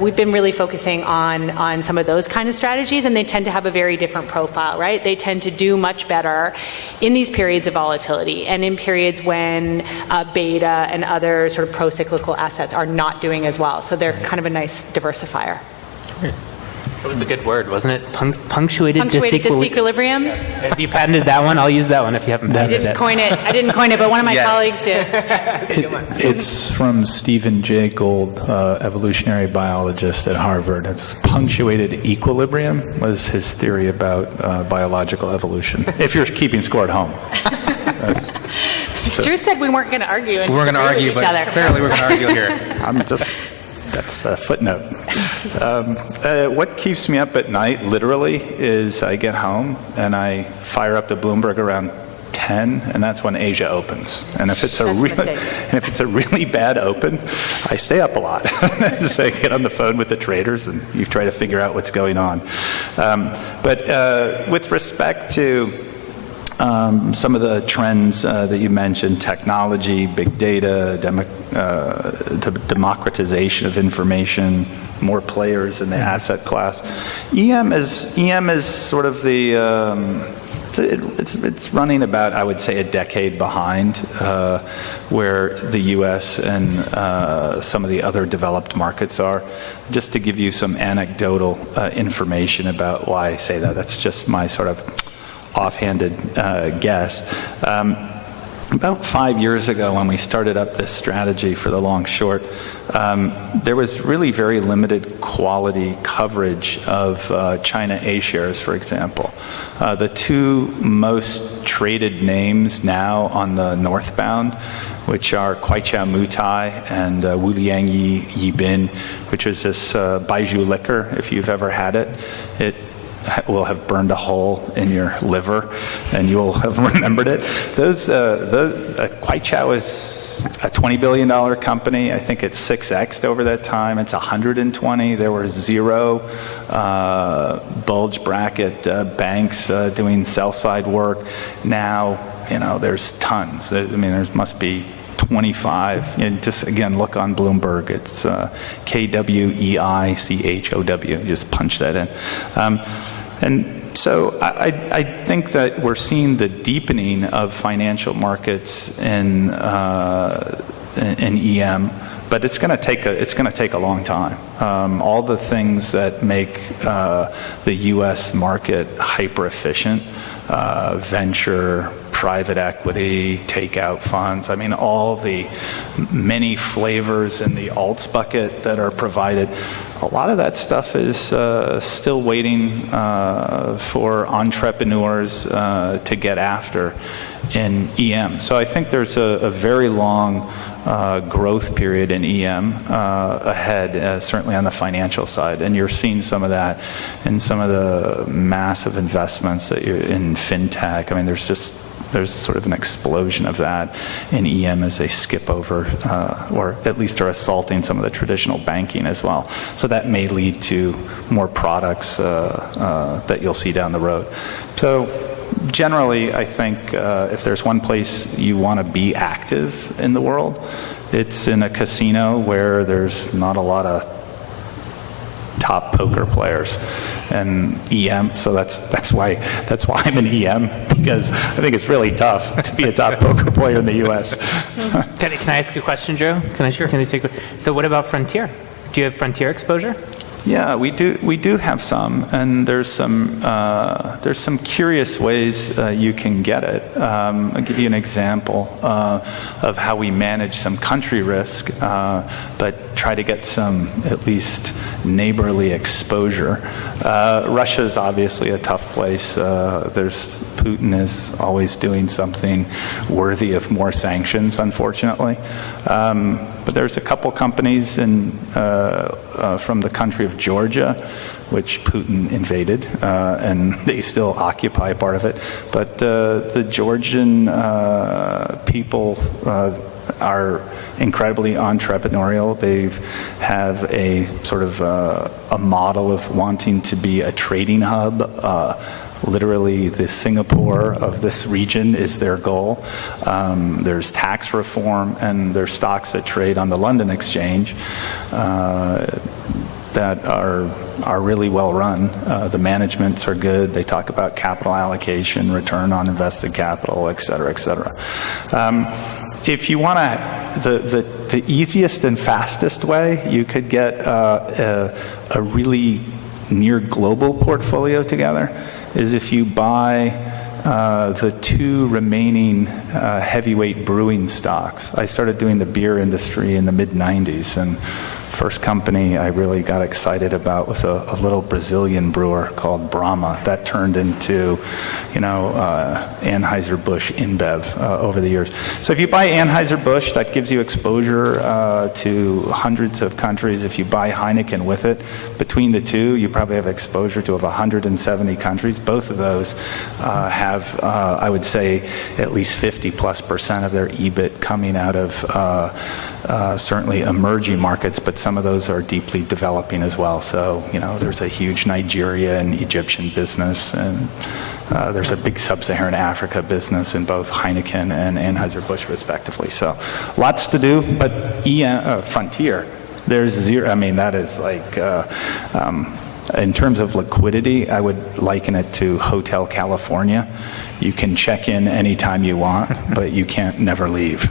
we've been really focusing on some of those kind of strategies, and they tend to have a very different profile, right? They tend to do much better in these periods of volatility and in periods when beta and other sort of pro-cyclical assets are not doing as well. So they're kind of a nice diversifier. Great. That was a good word, wasn't it? Punctuated disequilibrium. Have you patented that one? I'll use that one if you haven't patented it. I didn't coin it, but one of my colleagues did. It's from Stephen Jay Gould, evolutionary biologist at Harvard. It's punctuated equilibrium was his theory about biological evolution, if you're keeping score at home. Drew said we weren't going to argue. We weren't going to argue, but clearly we're going to argue here. That's a footnote. What keeps me up at night, literally, is I get home and I fire up the Bloomberg around 10, and that's when Asia opens. And if it's a really bad open, I stay up a lot. So I get on the phone with the traders and you try to figure out what's going on. But with respect to some of the trends that you mentioned, technology, big data, the democratization of information, more players in the asset class. EM is sort of the, it's running about, I would say, a decade behind where the U.S. and some of the other developed markets are. Just to give you some anecdotal information about why I say that, that's just my sort of offhanded guess. About 5 years ago, when we started up this strategy for the long short, there was really very limited quality coverage of China A shares, for example. The two most traded names now on the northbound, which are Kwaichao Mutai and Wuliang Yi Bin, which is this Baiju liquor, if you've ever had it. It will have burned a hole in your liver, and you will have remembered it. Kwaichao is a $20 billion company. I think it's 6x'd over that time. It's 120. There were zero bulge bracket banks doing sell-side work. Now, there's tons. I mean, there must be 25. And just, again, look on Bloomberg. It's KWEICHOW. Just punch that in. And so I think that we're seeing the deepening of financial markets in EM, but it's going to take a long time. All the things that make the U.S. market hyper efficient, venture, private equity, takeout funds. I mean, all the many flavors in the alts bucket that are provided. A lot of that stuff is still waiting for entrepreneurs to get after in EM. So I think there's a very long growth period in EM ahead, certainly on the financial side. And you're seeing some of that in some of the massive investments that you're in fintech. I mean, there's sort of an explosion of that in EM as they skip over, or at least are assaulting some of the traditional banking as well. So that may lead to more products that you'll see down the road. So generally, I think if there's one place you want to be active in the world, it's in a casino where there's not a lot of top poker players and EM. So that's why I'm in EM, because I think it's really tough to be a top poker player in the U.S. Can I ask you a question, Joe? Can I take? So what about Frontier? Do you have Frontier exposure? Yeah, we do have some, and there's some curious ways you can get it. I'll give you an example of how we manage some country risk, but try to get some at least neighborly exposure. Russia is obviously a tough place. Putin is always doing something worthy of more sanctions, unfortunately. But there's a couple companies from the country of Georgia, which Putin invaded, and they still occupy part of it. But the Georgian people are incredibly entrepreneurial. They have a sort of a model of wanting to be a trading hub. Literally, the Singapore of this region is their goal. There's tax reform, and there's stocks that trade on the London Exchange that are really well run. The managements are good. They talk about capital allocation, return on invested capital, et cetera, et cetera. If you want the easiest and fastest way, you could get a really near global portfolio together, is if you buy the two remaining heavyweight brewing stocks. I started doing the beer industry in the mid-90s, and first company I really got excited about was a little Brazilian brewer called Brahma. That turned into, Anheuser-Busch InBev over the years. So if you buy Anheuser-Busch, that gives you exposure to hundreds of countries. If you buy Heineken with it, between the two, you probably have exposure to over 170 countries. Both of those have, I would say, at least 50+% of their EBIT coming out of certainly emerging markets, but some of those are deeply developing as well. So, there's a huge Nigeria and Egyptian business, and there's a big sub-Saharan Africa business in both Heineken and Anheuser-Busch, respectively. So, lots to do, but Frontier, there's zero. I mean, that is like, in terms of liquidity, I would liken it to Hotel California. You can check in anytime you want, but you can't never leave.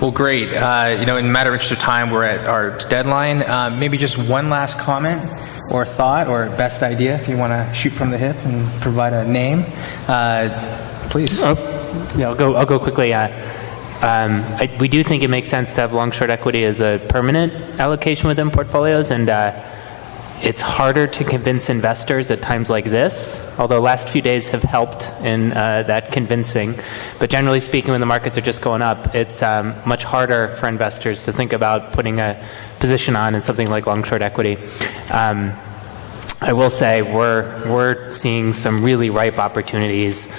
Well, great. In a matter of interest of time, we're at our deadline. Maybe just one last comment or thought or best idea, if you want to shoot from the hip and provide a name. Please. I'll go quickly. We do think it makes sense to have long-short equity as a permanent allocation within portfolios, and it's harder to convince investors at times like this, although last few days have helped in that convincing. But generally speaking, when the markets are just going up, it's much harder for investors to think about putting a position on in something like long-short equity. I will say we're seeing some really ripe opportunities.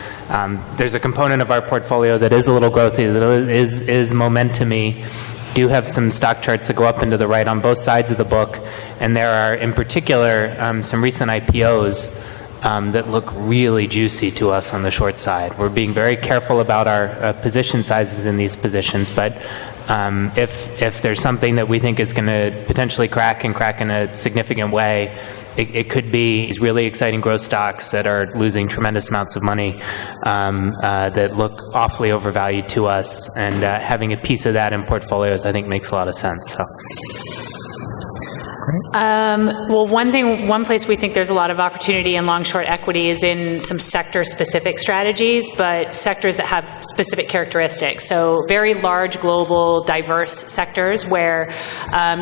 There's a component of our portfolio that is a little growthy, that is momentum-y. Do have some stock charts that go up and to the right on both sides of the book, and there are, in particular, some recent IPOs that look really juicy to us on the short side. We're being very careful about our position sizes in these positions, but if there's something that we think is going to potentially crack in a significant way, it could be these really exciting growth stocks that are losing tremendous amounts of money that look awfully overvalued to us, and having a piece of that in portfolios, I think, makes a lot of sense. So. Well, one place we think there's a lot of opportunity in long-short equity is in some sector-specific strategies, but sectors that have specific characteristics. So very large, global, diverse sectors where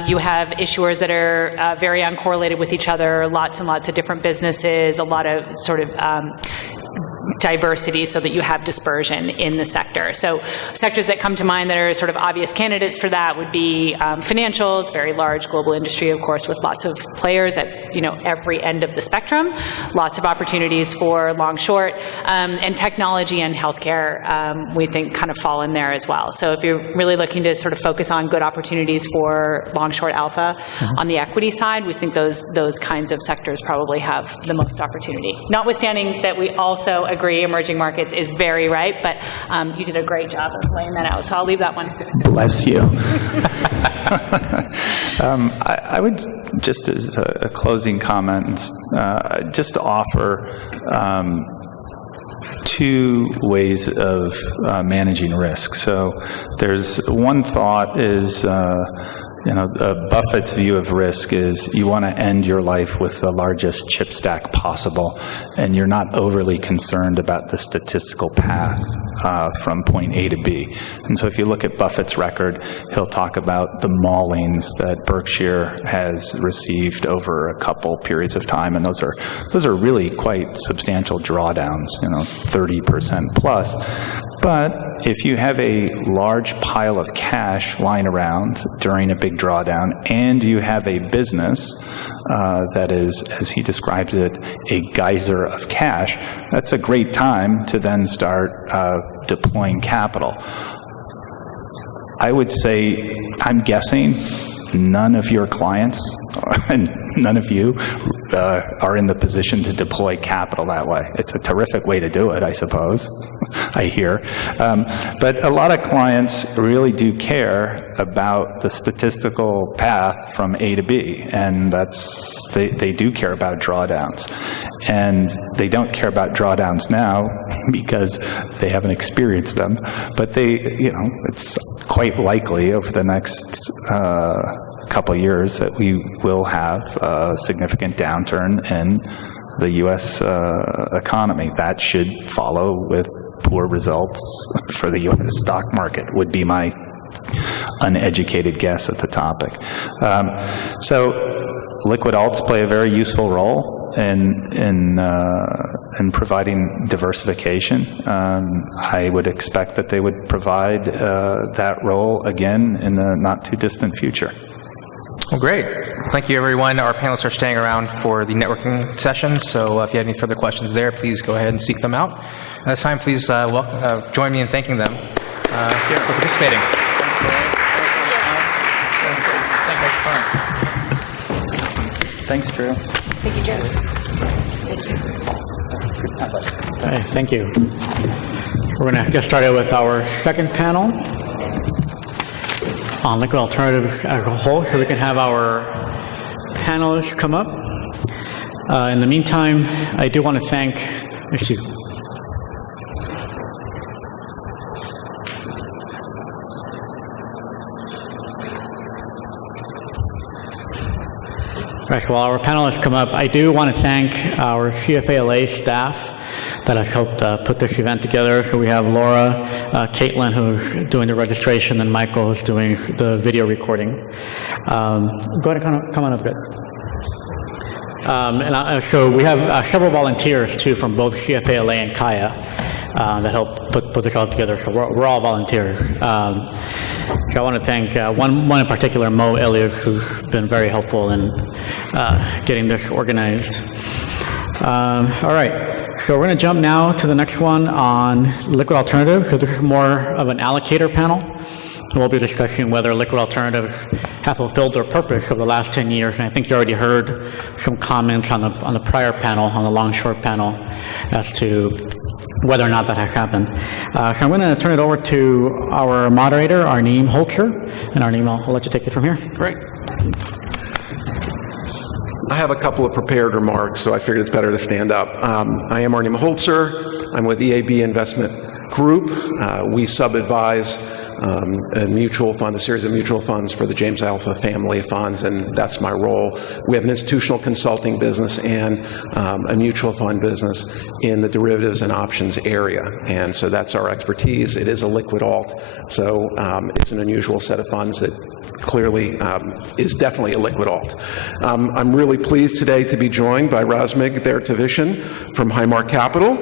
you have issuers that are very uncorrelated with each other, lots and lots of different businesses, a lot of sort of diversity so that you have dispersion in the sector. So sectors that come to mind that are sort of obvious candidates for that would be financials, very large global industry, of course, with lots of players at every end of the spectrum, lots of opportunities for long short, and technology and healthcare we think kind of fall in there as well. So if you're really looking to sort of focus on good opportunities for long short alpha on the equity side, we think those kinds of sectors probably have the most opportunity. Notwithstanding that we also agree emerging markets is very right, but you did a great job of laying that out, so I'll leave that one. Bless you. I would, just as a closing comment, just offer two ways of managing risk. So there's one thought is, Buffett's view of risk is you want to end your life with the largest chip stack possible, and you're not overly concerned about the statistical path from point A to B. And so if you look at Buffett's record, he'll talk about the maulings that Berkshire has received over a couple periods of time, and those are really quite substantial drawdowns, 30% plus. But if you have a large pile of cash lying around during a big drawdown, and you have a business that is, as he describes it, a geyser of cash, that's a great time to then start deploying capital. I would say, I'm guessing, none of your clients and none of you are in the position to deploy capital that way. It's a terrific way to do it, I suppose, I hear. But a lot of clients really do care about the statistical path from A to B, and they do care about drawdowns. And they don't care about drawdowns now because they haven't experienced them, but it's quite likely over the next couple of years that we will have a significant downturn in the U.S. economy. That should follow with poor results for the U.S. stock market, would be my uneducated guess at the topic. So liquid alts play a very useful role in providing diversification. I would expect that they would provide that role again in the not too distant future. Well, great. Thank you, everyone. Our panelists are staying around for the networking session, so if you have any further questions there, please go ahead and seek them out. At this time, please join me in thanking them for participating. Thanks, Drew. Thank you, Joe. Thank you. Thank you. We're going to get started with our second panel on liquid alternatives as a whole, so we can have our panelists come up. In the meantime, I do want to thank, Right, so while our panelists come up, I do want to thank our CFALA staff that has helped put this event together. So we have Laura, Caitlin, who's doing the registration, and Michael, who's doing the video recording. Go ahead and come on up, guys. So we have several volunteers, too, from both CFALA and Kaya that helped put this all together. So we're all volunteers. So I want to thank one in particular, Mo Elias, who's been very helpful in getting this organized. All right. So we're going to jump now to the next one on liquid alternatives. So this is more of an allocator panel. And we'll be discussing whether liquid alternatives have fulfilled their purpose over the last 10 years. And I think you already heard some comments on the prior panel, on the long-short panel, as to whether or not that has happened. So I'm going to turn it over to our moderator, Arnim Holzer. And Arnim, I'll let you take it from here. Great. I have a couple of prepared remarks, so I figured it's better to stand up. I am Arnim Holzer. I'm with EAB Investment Group. We sub-advise a mutual fund, a series of mutual funds for the James Alpha family of funds, and that's my role. We have an institutional consulting business and a mutual fund business in the derivatives and options area, and so that's our expertise. It is a liquid alt, so it's an unusual set of funds that clearly is definitely a liquid alt. I'm really pleased today to be joined by Razmig Dertavishan from Highmark Capital,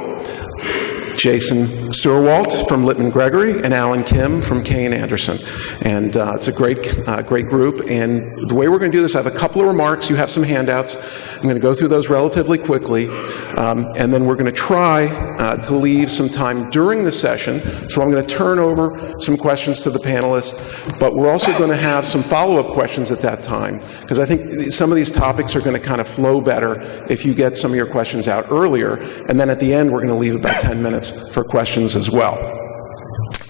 Jason Sturwalt from Littman Gregory, and Alan Kim from Kane Anderson. And it's a great group. And the way we're going to do this, I have a couple of remarks. You have some handouts. I'm going to go through those relatively quickly. And then we're going to try to leave some time during the session. So I'm going to turn over some questions to the panelists. But we're also going to have some follow-up questions at that time, because I think some of these topics are going to kind of flow better if you get some of your questions out earlier. And then at the end, we're going to leave about 10 minutes for questions as well.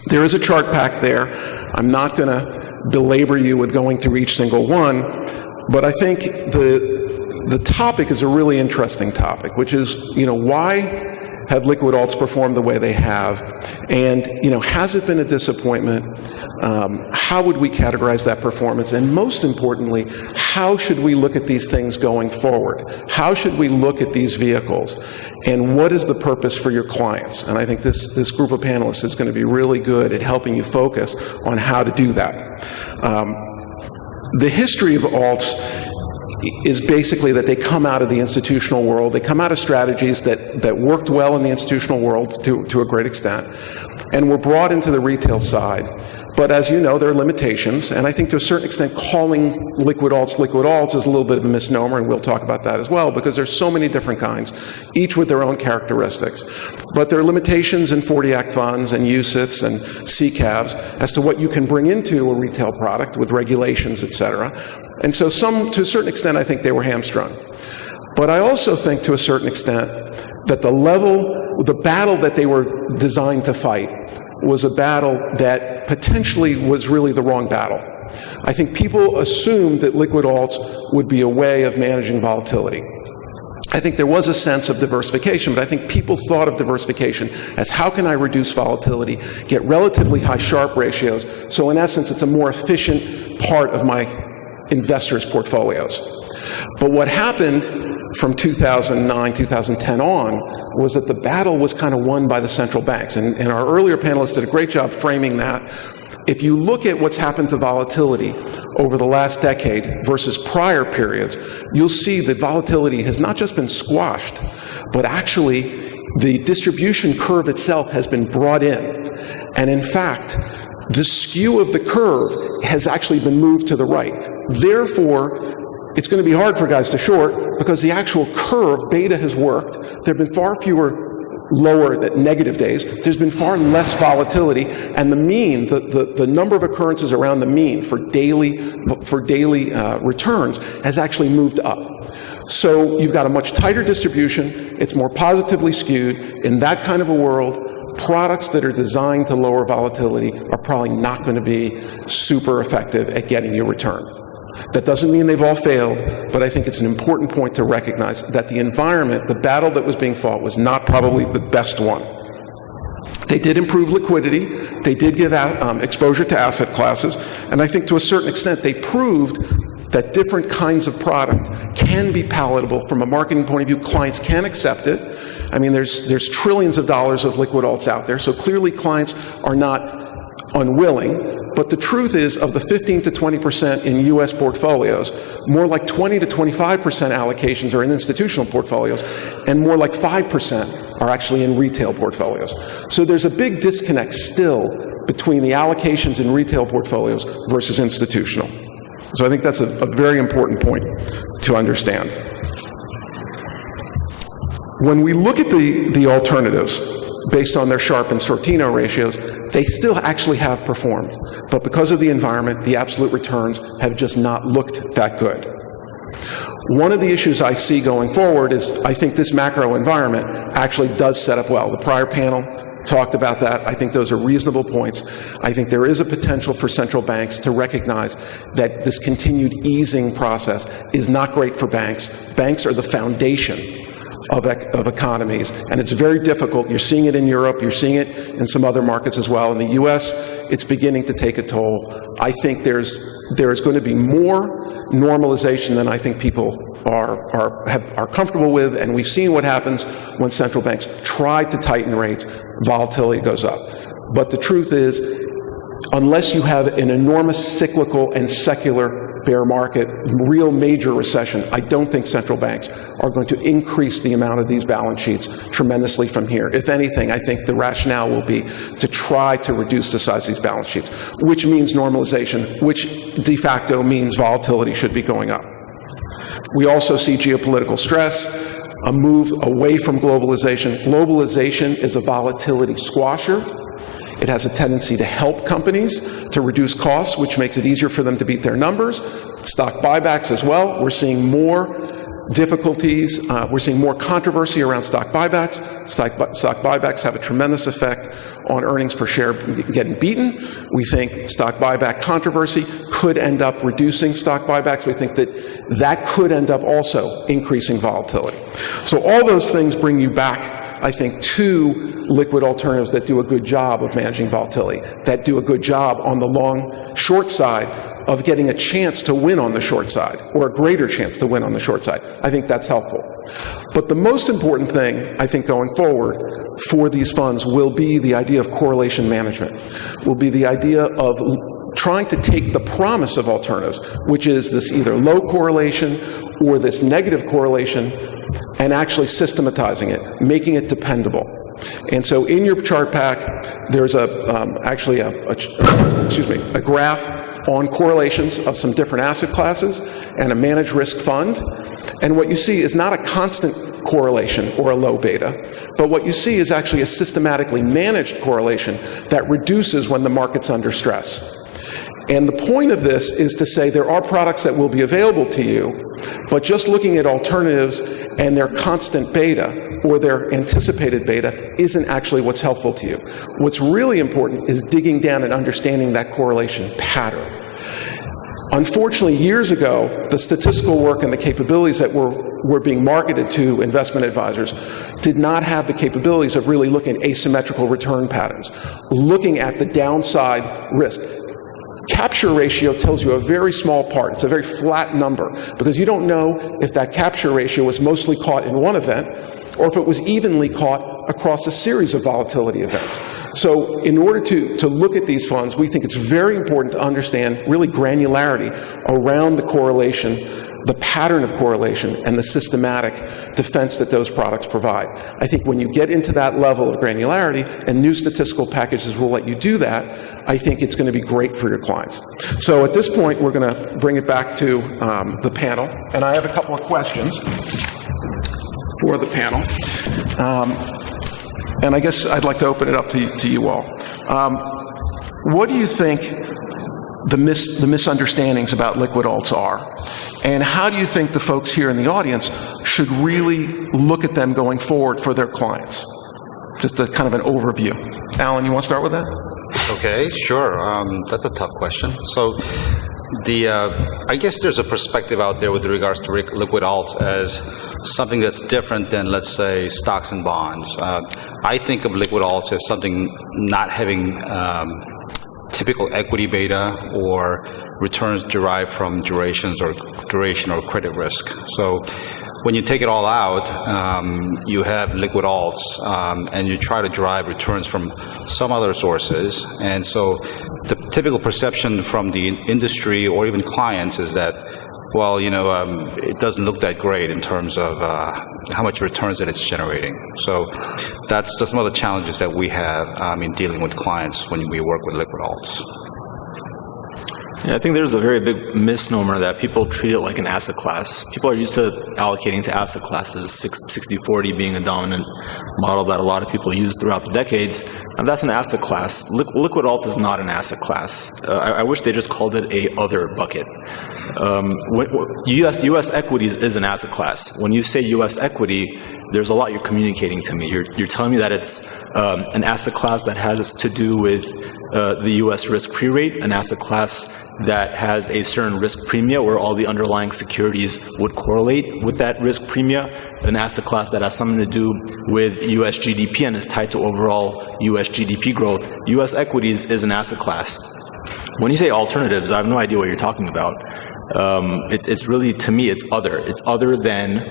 There is a chart pack there. I'm not going to belabor you with going through each single one, but I think the topic is a really interesting topic, which is, why have liquid alts performed the way they have? And, has it been a disappointment? How would we categorize that performance? And most importantly, how should we look at these things going forward? How should we look at these vehicles? And what is the purpose for your clients? And I think this group of panelists is going to be really good at helping you focus on how to do that. The history of alts is basically that they come out of the institutional world. They come out of strategies that worked well in the institutional world to a great extent and were brought into the retail side. But as you know, there are limitations, and I think to a certain extent calling liquid alts is a little bit of a misnomer, and we'll talk about that as well, because there's so many different kinds, each with their own characteristics. But there are limitations in 40 Act funds and UCITS and CCAVs as to what you can bring into a retail product with regulations, et cetera. And so to a certain extent, I think they were hamstrung. But I also think to a certain extent that the battle that they were designed to fight was a battle that potentially was really the wrong battle. I think people assumed that liquid alts would be a way of managing volatility. I think there was a sense of diversification, but I think people thought of diversification as how can I reduce volatility, get relatively high Sharpe ratios, so in essence it's a more efficient part of my investors' portfolios. But what happened from 2009, 2010 on was that the battle was kind of won by the central banks. And our earlier panelists did a great job framing that. If you look at what's happened to volatility over the last decade versus prior periods, you'll see that volatility has not just been squashed, but actually the distribution curve itself has been brought in. And in fact, the skew of the curve has actually been moved to the right. Therefore, it's going to be hard for guys to short because the actual curve, beta, has worked. There have been far fewer lower negative days. There's been far less volatility, and the mean, the number of occurrences around the mean for daily returns has actually moved up. So you've got a much tighter distribution. It's more positively skewed. In that kind of a world, products that are designed to lower volatility are probably not going to be super effective at getting you return. That doesn't mean they've all failed, but I think it's an important point to recognize that the environment, the battle that was being fought, was not probably the best one. They did improve liquidity. They did give exposure to asset classes. And I think to a certain extent, they proved that different kinds of product can be palatable from a marketing point of view. Clients can accept it. I mean, there's trillions of dollars of liquid alts out there, so clearly clients are not unwilling. But the truth is, of the 15 to 20% in U.S. portfolios, more like 20 to 25% allocations are in institutional portfolios, and more like 5% are actually in retail portfolios. So there's a big disconnect still between the allocations in retail portfolios versus institutional. So I think that's a very important point to understand. When we look at the alternatives based on their Sharpe and Sortino ratios, they still actually have performed. But because of the environment, the absolute returns have just not looked that good. One of the issues I see going forward is I think this macro environment actually does set up well. The prior panel talked about that. I think those are reasonable points. I think there is a potential for central banks to recognize that this continued easing process is not great for banks. Banks are the foundation of economies, and it's very difficult. You're seeing it in Europe, you're seeing it in some other markets as well. In the U.S., it's beginning to take a toll. I think there is going to be more normalization than I think people are comfortable with, and we've seen what happens when central banks try to tighten rates, volatility goes up. But the truth is, unless you have an enormous cyclical and secular bear market, real major recession, I don't think central banks are going to increase the amount of these balance sheets tremendously from here. If anything, I think the rationale will be to try to reduce the size of these balance sheets, which means normalization, which de facto means volatility should be going up. We also see geopolitical stress, a move away from globalization. Globalization is a volatility squasher. It has a tendency to help companies to reduce costs, which makes it easier for them to beat their numbers. Stock buybacks as well. We're seeing more difficulties. We're seeing more controversy around stock buybacks. Stock buybacks have a tremendous effect on earnings per share getting beaten. We think stock buyback controversy could end up reducing stock buybacks. We think that could end up also increasing volatility. So all those things bring you back, I think, to liquid alternatives that do a good job of managing volatility, that do a good job on the long-short side of getting a chance to win on the short side, or a greater chance to win on the short side. I think that's helpful. But the most important thing, I think, going forward for these funds will be the idea of correlation management, will be the idea of trying to take the promise of alternatives, which is this either low correlation or this negative correlation, and actually systematizing it, making it dependable. And so in your chart pack, there's actually a graph on correlations of some different asset classes and a managed risk fund. And what you see is not a constant correlation or a low beta, but what you see is actually a systematically managed correlation that reduces when the market's under stress. And the point of this is to say there are products that will be available to you, but just looking at alternatives and their constant beta or their anticipated beta isn't actually what's helpful to you. What's really important is digging down and understanding that correlation pattern. Unfortunately, years ago, the statistical work and the capabilities that were being marketed to investment advisors did not have the capabilities of really looking at asymmetrical return patterns, looking at the downside risk. Capture ratio tells you a very small part. It's a very flat number because you don't know if that capture ratio was mostly caught in one event or if it was evenly caught across a series of volatility events. So in order to look at these funds, we think it's very important to understand really granularity around the correlation, the pattern of correlation, and the systematic defense that those products provide. I think when you get into that level of granularity, and new statistical packages will let you do that, I think it's going to be great for your clients. So at this point, we're going to bring it back to the panel, and I have a couple of questions for the panel. And I guess I'd like to open it up to you all. What do you think the misunderstandings about liquid alts are? And how do you think the folks here in the audience should really look at them going forward for their clients? Just a kind of an overview. Alan, you want to start with that? Okay, sure. That's a tough question. So I guess there's a perspective out there with regards to liquid alts as something that's different than, let's say, stocks and bonds. I think of liquid alts as something not having typical equity beta or returns derived from duration or credit risk. So when you take it all out, you have liquid alts, and you try to derive returns from some other sources. And so the typical perception from the industry or even clients is that, well, it doesn't look that great in terms of how much returns that it's generating. So that's some of the challenges that we have in dealing with clients when we work with liquid alts. Yeah, I think there's a very big misnomer that people treat it like an asset class. People are used to allocating to asset classes, 60-40 being a dominant model that a lot of people use throughout the decades. And that's an asset class. Liquid alts is not an asset class. I wish they just called it a other bucket. U.S. equities is an asset class. When you say U.S. equity, there's a lot you're communicating to me. You're telling me that it's an asset class that has to do with the U.S. risk-free rate, an asset class that has a certain risk premia where all the underlying securities would correlate with that risk premia, an asset class that has something to do with U.S. GDP and is tied to overall U.S. GDP growth. U.S. equities is an asset class. When you say alternatives, I have no idea what you're talking about. It's really, to me, it's other. It's other than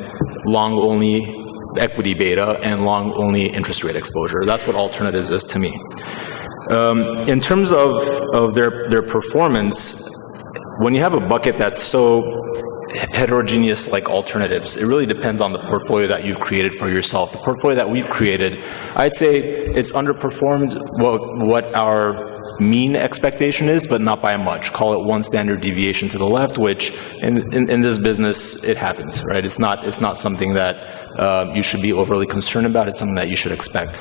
long-only equity beta and long-only interest rate exposure. That's what alternatives is to me. In terms of their performance, when you have a bucket that's so heterogeneous like alternatives, it really depends on the portfolio that you've created for yourself. The portfolio that we've created, I'd say it's underperformed what our mean expectation is, but not by much. Call it one standard deviation to the left, which in this business, it happens, right? It's not something that you should be overly concerned about. It's something that you should expect.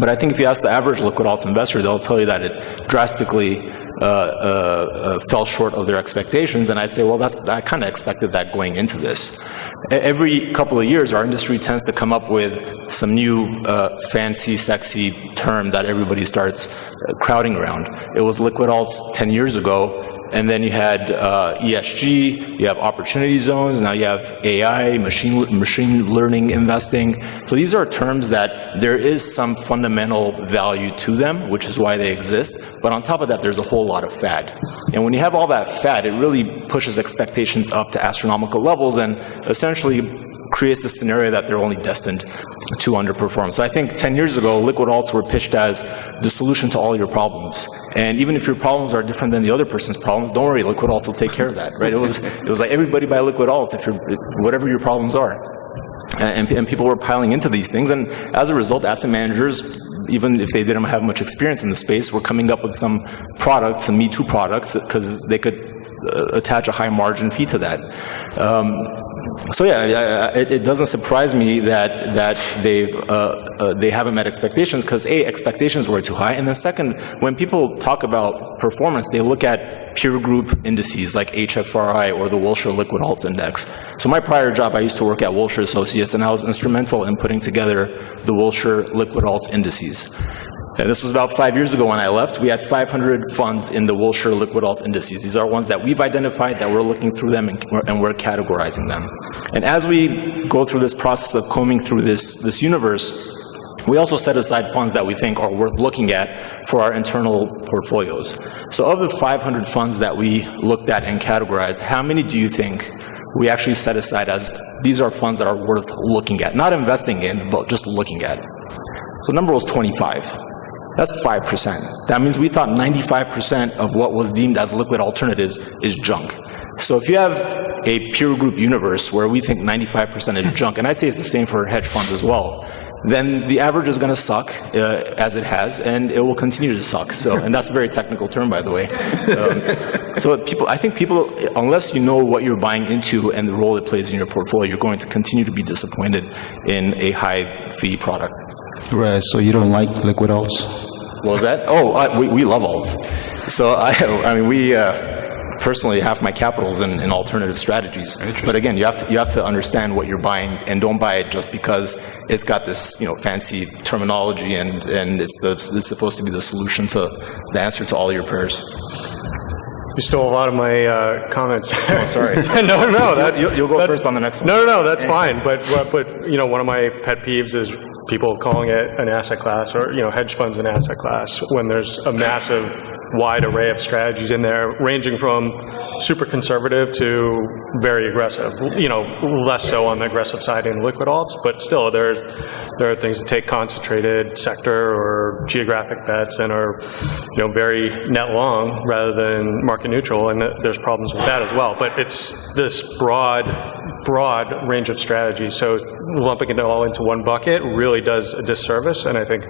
But I think if you ask the average liquid alts investor, they'll tell you that it drastically fell short of their expectations. And I'd say, well, I kind of expected that going into this. Every couple of years, our industry tends to come up with some new fancy, sexy term that everybody starts crowding around. It was liquid alts 10 years ago. And then you had ESG, you have opportunity zones, now you have AI, machine learning investing. So these are terms that there is some fundamental value to them, which is why they exist. But on top of that, there's a whole lot of fad. And when you have all that fad, it really pushes expectations up to astronomical levels and essentially creates the scenario that they're only destined to underperform. So I think 10 years ago, liquid alts were pitched as the solution to all your problems. And even if your problems are different than the other person's problems, don't worry, liquid alts will take care of that, right? It was like everybody buy liquid alts whatever your problems are. And people were piling into these things. And as a result, asset managers, even if they didn't have much experience in the space, were coming up with some products, some Me Too products, because they could attach a high margin fee to that. So yeah, it doesn't surprise me that they haven't met expectations because A, expectations were too high, and then second, when people talk about performance, they look at peer group indices like HFRI or the Wilshire Liquid Alts Index. So my prior job, I used to work at Wilshire Associates, and I was instrumental in putting together the Wilshire Liquid Alts Indices. And this was about 5 years ago when I left. We had 500 funds in the Wilshire Liquid Alts Indices. These are ones that we've identified, that we're looking through them, and we're categorizing them. And as we go through this process of combing through this universe, we also set aside funds that we think are worth looking at for our internal portfolios. So of the 500 funds that we looked at and categorized, how many do you think we actually set aside as these are funds that are worth looking at? Not investing in, but just looking at. So the number was 25. That's 5%. That means we thought 95% of what was deemed as liquid alternatives is junk. So if you have a peer group universe where we think 95% is junk, and I'd say it's the same for hedge funds as well, then the average is going to suck, as it has, and it will continue to suck. So, and that's a very technical term, by the way. I think people, unless you know what you're buying into and the role it plays in your portfolio, you're going to continue to be disappointed in a high fee product. Right, so you don't like liquid alts? What was that? Oh, we love alts. So I mean, we personally, half my capital's in alternative strategies. But again, you have to understand what you're buying, and don't buy it just because it's got this fancy terminology and it's supposed to be the solution to the answer to all your prayers. You stole a lot of my comments. Oh, sorry. No. You'll go first on the next one. No, that's fine. But one of my pet peeves is people calling it an asset class, or hedge funds an asset class, when there's a massive wide array of strategies in there, ranging from super conservative to very aggressive. Less so on the aggressive side in liquid alts, but still there are things that take concentrated sector or geographic bets and are very net long rather than market neutral, and there's problems with that as well. But it's this broad range of strategies. So lumping it all into one bucket really does a disservice, and I think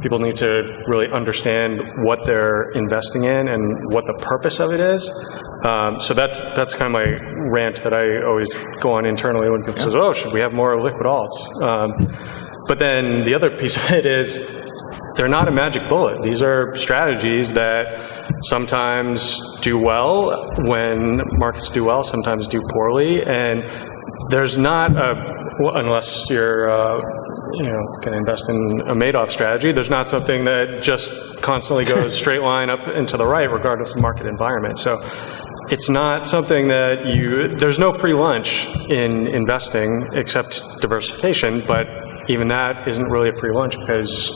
people need to really understand what they're investing in and what the purpose of it is. So that's kind of my rant that I always go on internally when people say, "Oh, should we have more liquid alts?" But then the other piece of it is they're not a magic bullet. These are strategies that sometimes do well when markets do well, sometimes do poorly, and there's not unless you're going to invest in a Madoff strategy, there's not something that just constantly goes straight line up and to the right regardless of market environment. So it's not something that there's no free lunch in investing except diversification, but even that isn't really a free lunch, because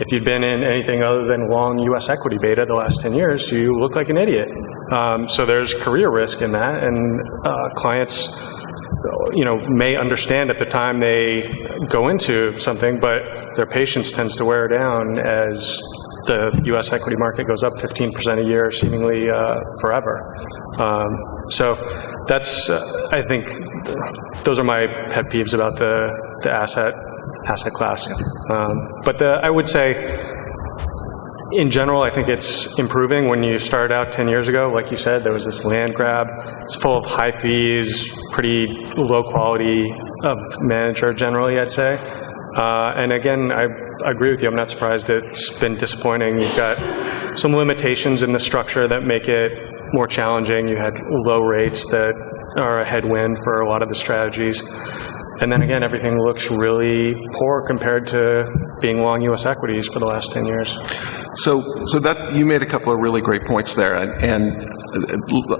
if you've been in anything other than long U.S. equity beta the last 10 years, you look like an idiot. So there's career risk in that, and clients may understand at the time they go into something, but their patience tends to wear down as the U.S. equity market goes up 15% a year, seemingly forever. So that's, I think, those are my pet peeves about the asset class. But I would say, in general, I think it's improving. When you started out 10 years ago, like you said, there was this land grab. It's full of high fees, pretty low quality of manager generally, I'd say. And again, I agree with you. I'm not surprised it's been disappointing. You've got some limitations in the structure that make it more challenging. You had low rates that are a headwind for a lot of the strategies. And then again, everything looks really poor compared to being long U.S. equities for the last 10 years. So that you made a couple of really great points there, and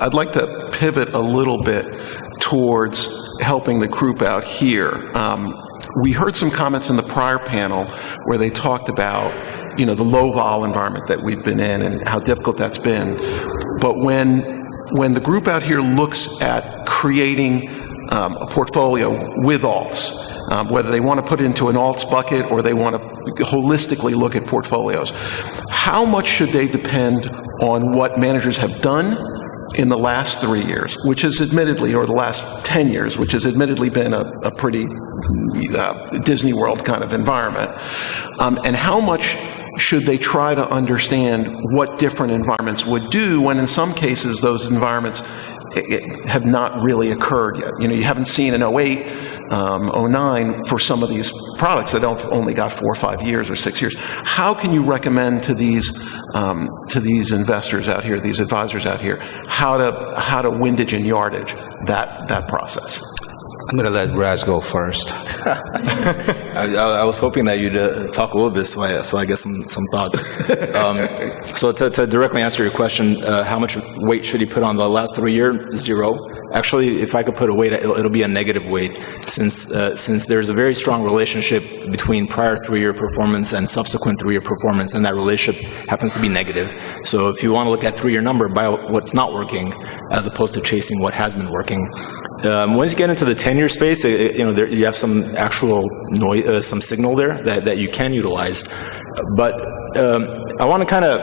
I'd like to pivot a little bit towards helping the group out here. We heard some comments in the prior panel where they talked about, the low vol environment that we've been in and how difficult that's been. But when the group out here looks at creating a portfolio with alts, whether they want to put it into an alts bucket or they want to holistically look at portfolios, how much should they depend on what managers have done in the last 3 years, which is admittedly, or the last 10 years, which has admittedly been a pretty Disney World kind of environment, and how much should they try to understand what different environments would do when in some cases those environments have not really occurred yet. You haven't seen an 08, 09 for some of these products that only got 4 or 5 years or 6 years. How can you recommend to these investors out here, these advisors out here, how to windage and yardage that process? I'm going to let Raz go first. I was hoping that you'd talk a little bit so I get some thoughts. So to directly answer your question, how much weight should you put on the last 3 years? 0. Actually, if I could put a weight, it'll be a negative weight, since there's a very strong relationship between prior 3-year performance and subsequent 3-year performance, and that relationship happens to be negative. So if you want to look at 3-year number, buy what's not working as opposed to chasing what has been working. Once you get into the 10-year space, you have some actual noise, some signal there that you can utilize. But I want to kind of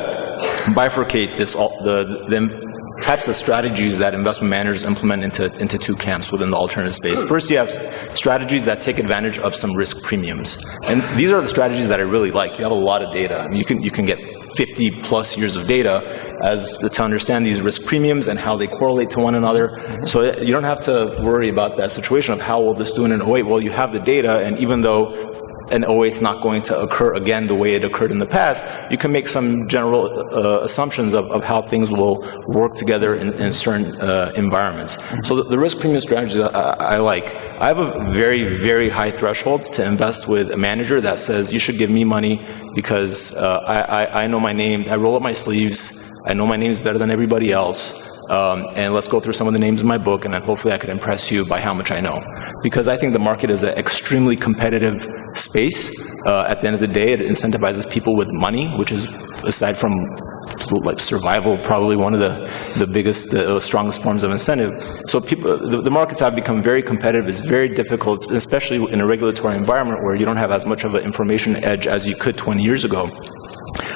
bifurcate the types of strategies that investment managers implement into 2 camps within the alternative space. First, you have strategies that take advantage of some risk premiums, and these are the strategies that I really like. You have a lot of data. I mean, you can get 50 plus years of data to understand these risk premiums and how they correlate to one another. So you don't have to worry about that situation of how will this do in an 08. Well, you have the data, and even though an 08 is not going to occur again the way it occurred in the past, you can make some general assumptions of how things will work together in certain environments. So the risk premium strategies I like. I have a very, very high threshold to invest with a manager that says you should give me money because I know my name, I roll up my sleeves, I know my name is better than everybody else. And let's go through some of the names in my book, and then hopefully I can impress you by how much I know. Because I think the market is an extremely competitive space. At the end of the day, it incentivizes people with money, which is, aside from like survival, probably one of the biggest, strongest forms of incentive. So the markets have become very competitive. It's very difficult, especially in a regulatory environment where you don't have as much of an information edge as you could 20 years ago.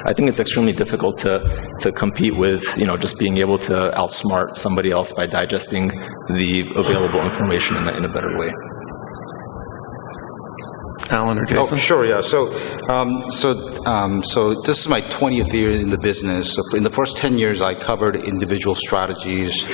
I think it's extremely difficult to compete with, just being able to outsmart somebody else by digesting the available information in a better way. Alan or Jason? Oh, sure, yeah. So this is my 20th year in the business. So in the first 10 years, I covered individual strategies.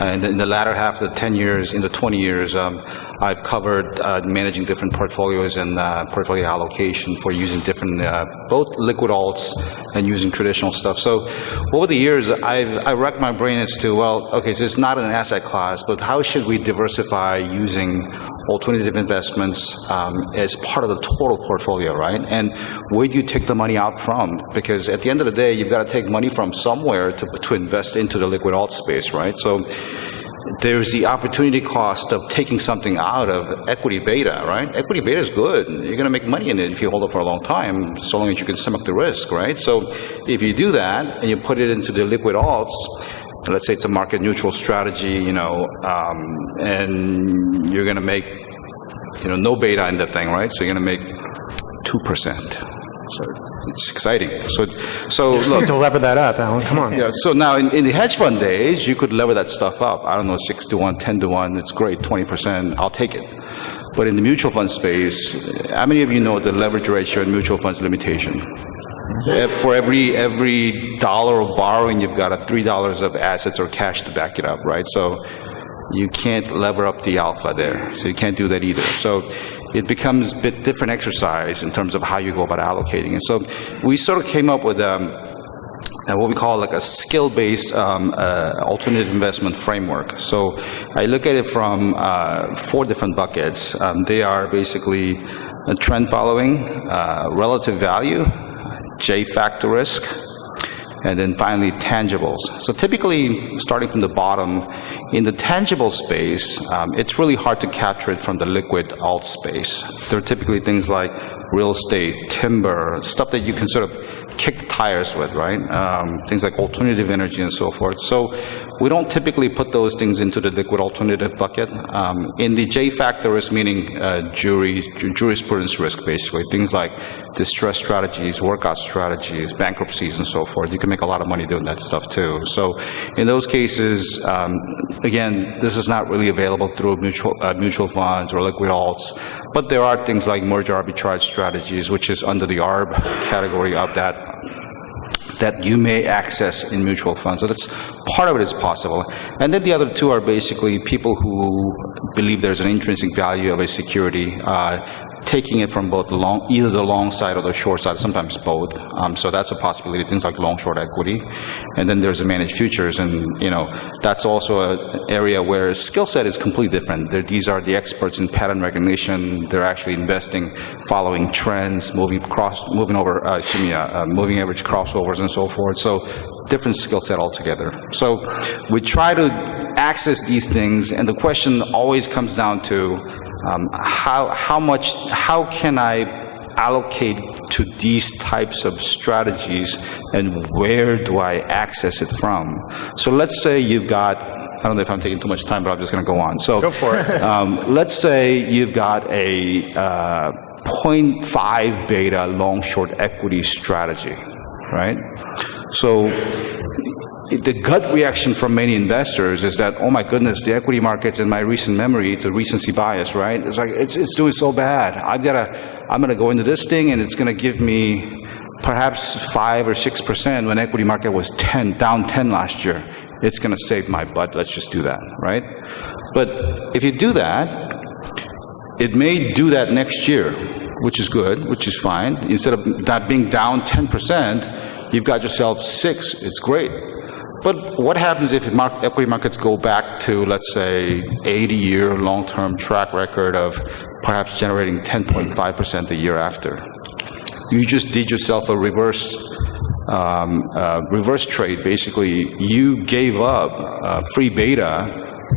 And in the latter half of the 10 years, in the 20 years, I've covered managing different portfolios and portfolio allocation for using different, both liquid alts and using traditional stuff. So over the years, I racked my brain as to, well, okay, so it's not an asset class, but how should we diversify using alternative investments as part of the total portfolio, right? And where do you take the money out from? Because at the end of the day, you've got to take money from somewhere to invest into the liquid alt space, right? So there's the opportunity cost of taking something out of equity beta, right? Equity beta is good. You're going to make money in it if you hold it for a long time, so long as you can stomach the risk, right? So if you do that and you put it into the liquid alts, let's say it's a market neutral strategy, and you're going to make, no beta in that thing, right? So you're going to make 2%. So it's exciting. So look, to lever that up, Alan. Come on. Yeah. So now in the hedge fund days, you could lever that stuff up. I don't know, 6 to 1, 10 to 1. It's great, 20%. I'll take it. But in the mutual fund space, how many of you know the leverage ratio in mutual funds limitation? For every dollar of borrowing, you've got $3 of assets or cash to back it up, right? So you can't lever up the alpha there. So you can't do that either. So it becomes a bit different exercise in terms of how you go about allocating. And so we sort of came up with what we call like a skill-based alternative investment framework. So I look at it from 4 different buckets. They are basically trend following, relative value, J-factor risk, and then finally tangibles. So typically, starting from the bottom, in the tangible space, it's really hard to capture it from the liquid alt space. There are typically things like real estate, timber, stuff that you can sort of kick the tires with, right? Things like alternative energy and so forth. So we don't typically put those things into the liquid alternative bucket. In the J-factor risk, meaning jurisprudence risk, basically, things like distress strategies, workout strategies, bankruptcies, and so forth. You can make a lot of money doing that stuff too. So in those cases, again, this is not really available through mutual funds or liquid alts, but there are things like merger arbitrage strategies, which is under the ARB category of that you may access in mutual funds. So that's part of it is possible. And then the other two are basically people who believe there's an intrinsic value of a security, taking it from both either the long side or the short side, sometimes both. So that's a possibility, things like long-short equity. And then there's the managed futures, and that's also an area where skill set is completely different. These are the experts in pattern recognition. They're actually investing, following trends, moving average crossovers and so forth. So different skill set altogether. So we try to access these things, and the question always comes down to how can I allocate to these types of strategies, and where do I access it from? So let's say you've got, I don't know if I'm taking too much time, but I'm just going to go on. So go for it. Let's say you've got a 0.5 beta long-short equity strategy, right? So the gut reaction from many investors is that, oh my goodness, the equity markets in my recent memory, it's a recency bias, right? It's like, it's doing so bad. I'm going to go into this thing and it's going to give me perhaps 5 or 6% when equity market was down 10 last year. It's going to save my butt. Let's just do that, right? But if you do that, it may do that next year, which is good, which is fine. Instead of that being down 10%, you've got yourself 6. It's great. But what happens if equity markets go back to, let's say, 80-year long-term track record of perhaps generating 10.5% the year after? You just did yourself a reverse trade. Basically, you gave up free beta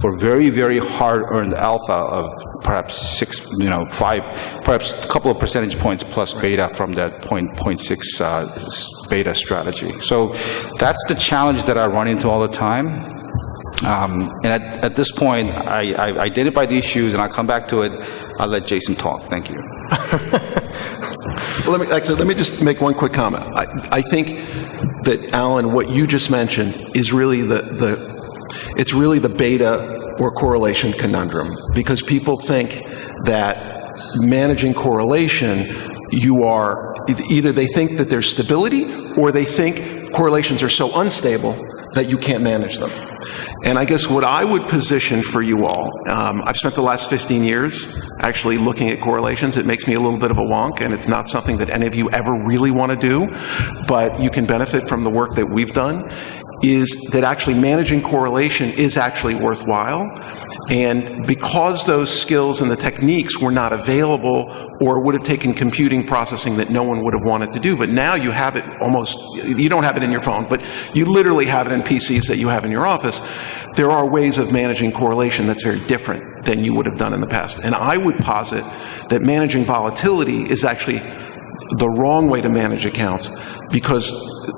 for very, very hard-earned alpha of perhaps 5, perhaps a couple of percentage points plus beta from that 0.6 beta strategy. So that's the challenge that I run into all the time. And at this point, I identify the issues, and I'll come back to it. I'll let Jason talk. Thank you. Well, let me just make one quick comment. I think that, Alan, what you just mentioned is really it's really the beta or correlation conundrum, because people think that managing correlation, you are either they think that there's stability or they think correlations are so unstable that you can't manage them. And I guess what I would position for you all, I've spent the last 15 years actually looking at correlations. It makes me a little bit of a wonk, and it's not something that any of you ever really want to do, but you can benefit from the work that we've done, is that actually managing correlation is actually worthwhile. And because those skills and the techniques were not available or would have taken computing processing that no one would have wanted to do, but now you have it almost, you don't have it in your phone, but you literally have it in PCs that you have in your office, there are ways of managing correlation that's very different than you would have done in the past. And I would posit that managing volatility is actually the wrong way to manage accounts, because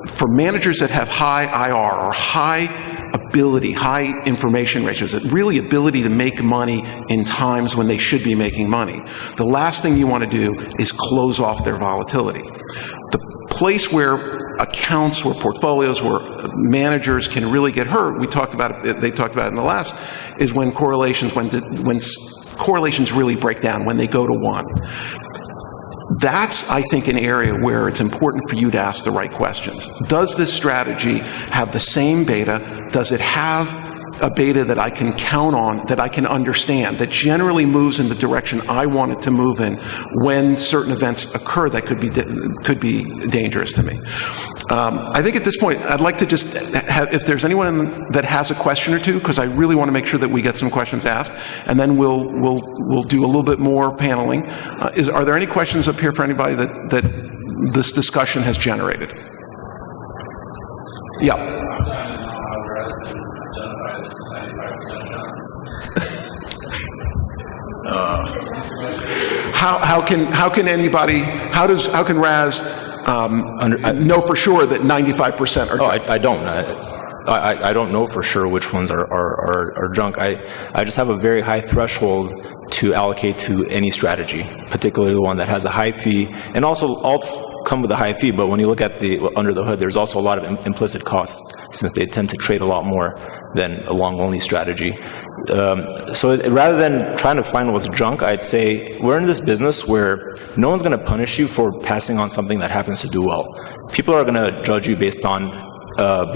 for managers that have high IR or high ability, high information ratios, really ability to make money in times when they should be making money, the last thing you want to do is close off their volatility. The place where accounts or portfolios where managers can really get hurt, they talked about it in the last, is when correlations really break down, when they go to 1. That's, I think, an area where it's important for you to ask the right questions. Does this strategy have the same beta? Does it have a beta that I can count on, that I can understand, that generally moves in the direction I want it to move in when certain events occur that could be dangerous to me? I think at this point, I'd like to just have, if there's anyone that has a question or two, because I really want to make sure that we get some questions asked, and then we'll do a little bit more paneling. Are there any questions up here for anybody that this discussion has generated? Yeah. How can Raz know for sure that 95% are junk? I don't. I don't know for sure which ones are junk. I just have a very high threshold to allocate to any strategy, particularly the one that has a high fee. And also, alts come with a high fee, but when you look at under the hood, there's also a lot of implicit costs, since they tend to trade a lot more than a long-only strategy. So rather than trying to find what's junk, I'd say we're in this business where no one's going to punish you for passing on something that happens to do well. People are going to judge you based on the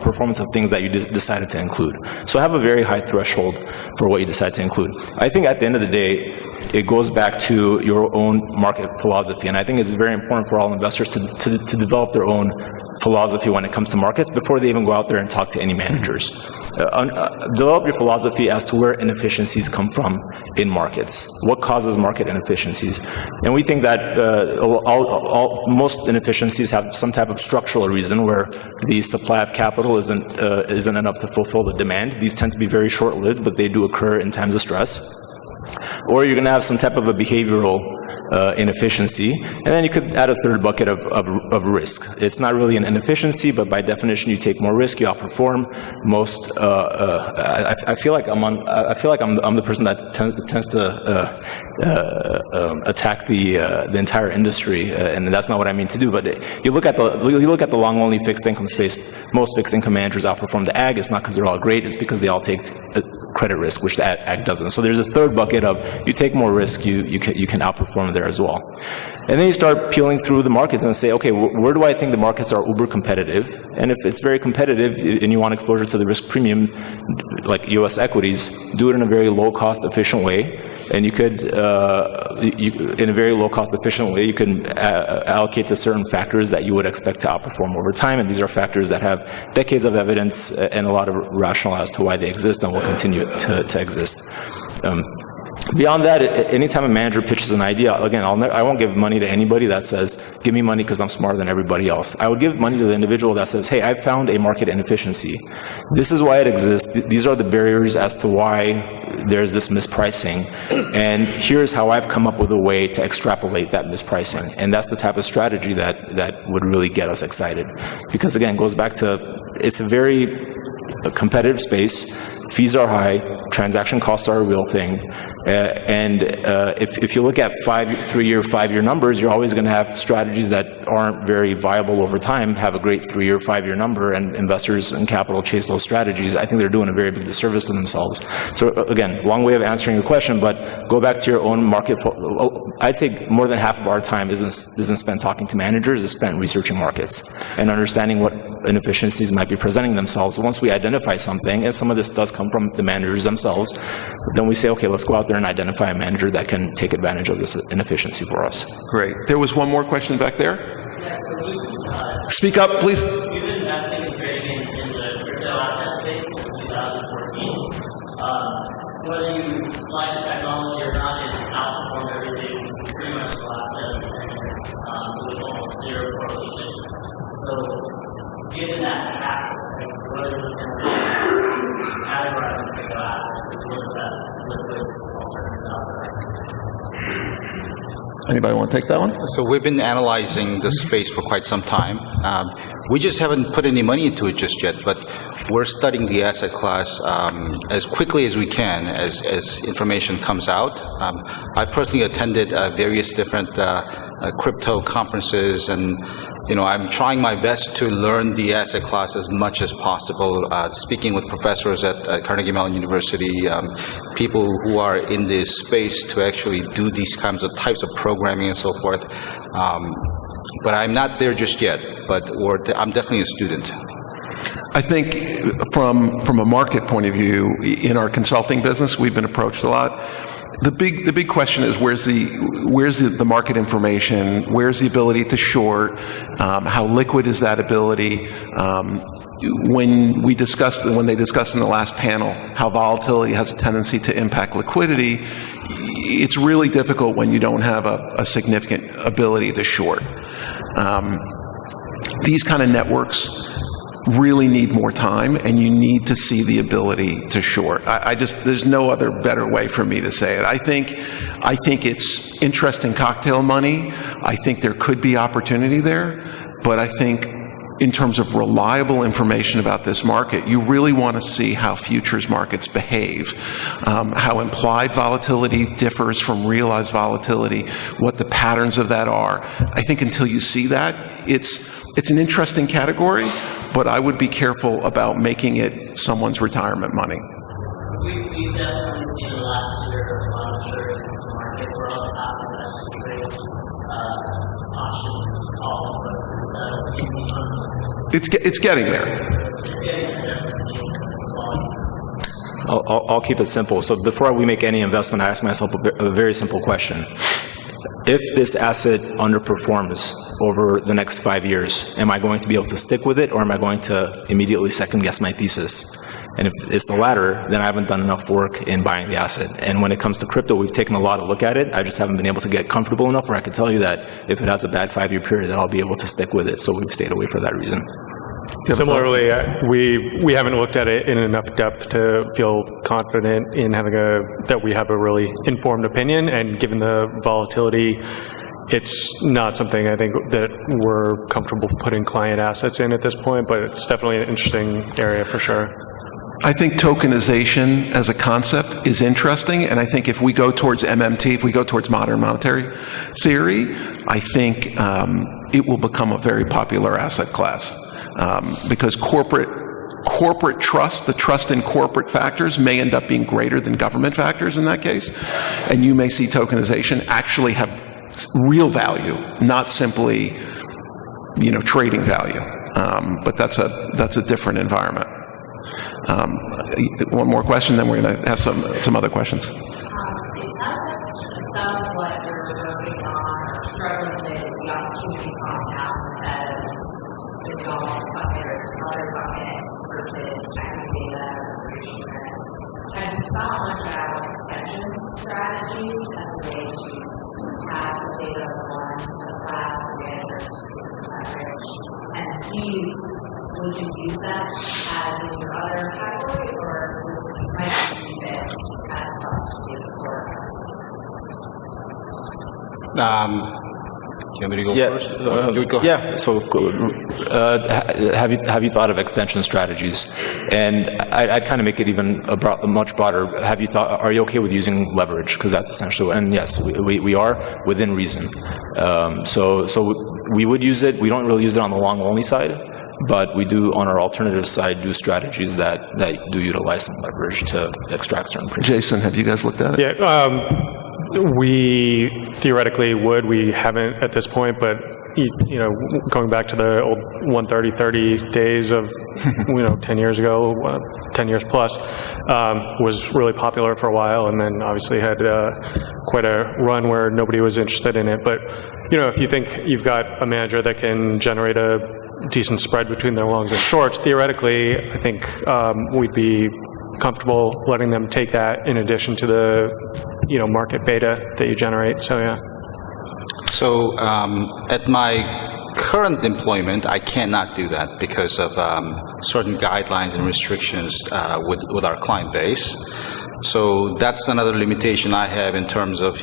performance of things that you decided to include. So have a very high threshold for what you decide to include. I think at the end of the day, it goes back to your own market philosophy, and I think it's very important for all investors to develop their own philosophy when it comes to markets before they even go out there and talk to any managers. Develop your philosophy as to where inefficiencies come from in markets. What causes market inefficiencies? And we think that most inefficiencies have some type of structural reason where the supply of capital isn't enough to fulfill the demand. These tend to be very short-lived, but they do occur in times of stress. Or you're going to have some type of a behavioral inefficiency, and then you could add a third bucket of risk. It's not really an inefficiency, but by definition, you take more risk, you outperform most. I feel like I'm the person that tends to attack the entire industry, and that's not what I mean to do. But you look at the long-only fixed income space. Most fixed income managers outperform the ag. It's not because they're all great. It's because they all take credit risk, which the ag doesn't. So there's a third bucket of you take more risk, you can outperform there as well. And then you start peeling through the markets and say, okay, where do I think the markets are uber competitive? And if it's very competitive and you want exposure to the risk premium, like U.S. equities, do it in a very low-cost, efficient way. And you could, in a very low-cost, efficient way, you can allocate to certain factors that you would expect to outperform over time. And these are factors that have decades of evidence and a lot of rationale as to why they exist and will continue to exist. Beyond that, anytime a manager pitches an idea, again, I won't give money to anybody that says, give me money because I'm smarter than everybody else. I would give money to the individual that says, hey, I found a market inefficiency. This is why it exists. These are the barriers as to why there's this mispricing. And here's how I've come up with a way to extrapolate that mispricing. And that's the type of strategy that would really get us excited. Because again, it goes back to, it's a very competitive space. fees are high, transaction costs are a real thing, and if you look at 3-year, 5-year numbers, you're always going to have strategies that aren't very viable over time have a great 3-year, 5-year number, and investors and capital chase those strategies. I think they're doing a very big disservice to themselves. So again, long way of answering the question, but go back to your own market. I'd say more than half of our time isn't spent talking to managers, it's spent researching markets and understanding what inefficiencies might be presenting themselves. Once we identify something, and some of this does come from the managers themselves, then we say, okay, let's go out there and identify a manager that can take advantage of this inefficiency for us. Great. There was one more question back there. Speak up, please. You've been investing and trading in the crypto asset space since 2014. Whether you like the technology or not, it's outperformed everything pretty much the last 7 years with almost zero correlation. So, given that fact, what are the categorizing crypto assets as one of the best liquid alternatives out there? Anybody want to take that one? So we've been analyzing the space for quite some time. We just haven't put any money into it just yet, but we're studying the asset class as quickly as we can as information comes out. I personally attended various different crypto conferences, and I'm trying my best to learn the asset class as much as possible, speaking with professors at Carnegie Mellon University, people who are in this space to actually do these kinds of types of programming and so forth. But I'm not there just yet, but I'm definitely a student. I think from a market point of view, in our consulting business, we've been approached a lot. The big question is where's the market information? Where's the ability to short? How liquid is that ability? When they discussed in the last panel how volatility has a tendency to impact liquidity, it's really difficult when you don't have a significant ability to short. These kind of networks really need more time, and you need to see the ability to short. There's no other better way for me to say it. I think it's interesting cocktail money. I think there could be opportunity there, but I think in terms of reliable information about this market, you really want to see how futures markets behave, how implied volatility differs from realized volatility, what the patterns of that are. I think until you see that, it's an interesting category, but I would be careful about making it someone's retirement money. We've definitely seen the last year a lot of shares in the market for all the options trade, options, all of It's getting there. I'll keep it simple. So before we make any investment, I ask myself a very simple question. If this asset underperforms over the next 5 years, am I going to be able to stick with it, or am I going to immediately second guess my thesis? And if it's the latter, then I haven't done enough work in buying the asset. And when it comes to crypto, we've taken a lot of look at it. I just haven't been able to get comfortable enough where I can tell you that if it has a bad 5-year period, that I'll be able to stick with it. So we've stayed away for that reason. Similarly, we haven't looked at it in enough depth to feel confident in having that we have a really informed opinion, and given the volatility, it's not something I think that we're comfortable putting client assets in at this point, but it's definitely an interesting area for sure. I think tokenization as a concept is interesting, and I think if we go towards MMT, if we go towards modern monetary theory, I think it will become a very popular asset class. Because corporate trust, the trust in corporate factors, may end up being greater than government factors in that case, and you may see tokenization actually have real value, not simply, trading value. But that's a different environment. One more question, then we're going to have some other questions. It sounds like some of what you're working on or struggling with is the opportunity cost analysis as the golf bucket or this other bucket versus equity data creation risk. Have you thought much about extension strategies as a way to have the data of one, the class, the data leverage, and B, would you use that as in your other category, or might you use it as substitute for? You want me to go Yeah, first? You go ahead. yeah. So, have you thought of extension strategies? And I'd kind of make it even much broader. Are you okay with using leverage? Because that's essentially, and yes, we are within reason. So we would use it. We don't really use it on the long only side, but we do on our alternative side do strategies that do utilize some leverage to extract certain premiums. Jason, have you guys looked at it? Yeah, we theoretically would. We haven't at this point, but going back to the old 130 days of 10 years ago, 10 years plus, was really popular for a while, and then obviously had quite a run where nobody was interested in it. But if you think you've got a manager that can generate a decent spread between their longs and shorts, theoretically, I think we'd be comfortable letting them take that in addition to the market beta that you generate. So yeah. So at my current employment, I cannot do that because of certain guidelines and restrictions with our client base. So that's another limitation I have in terms of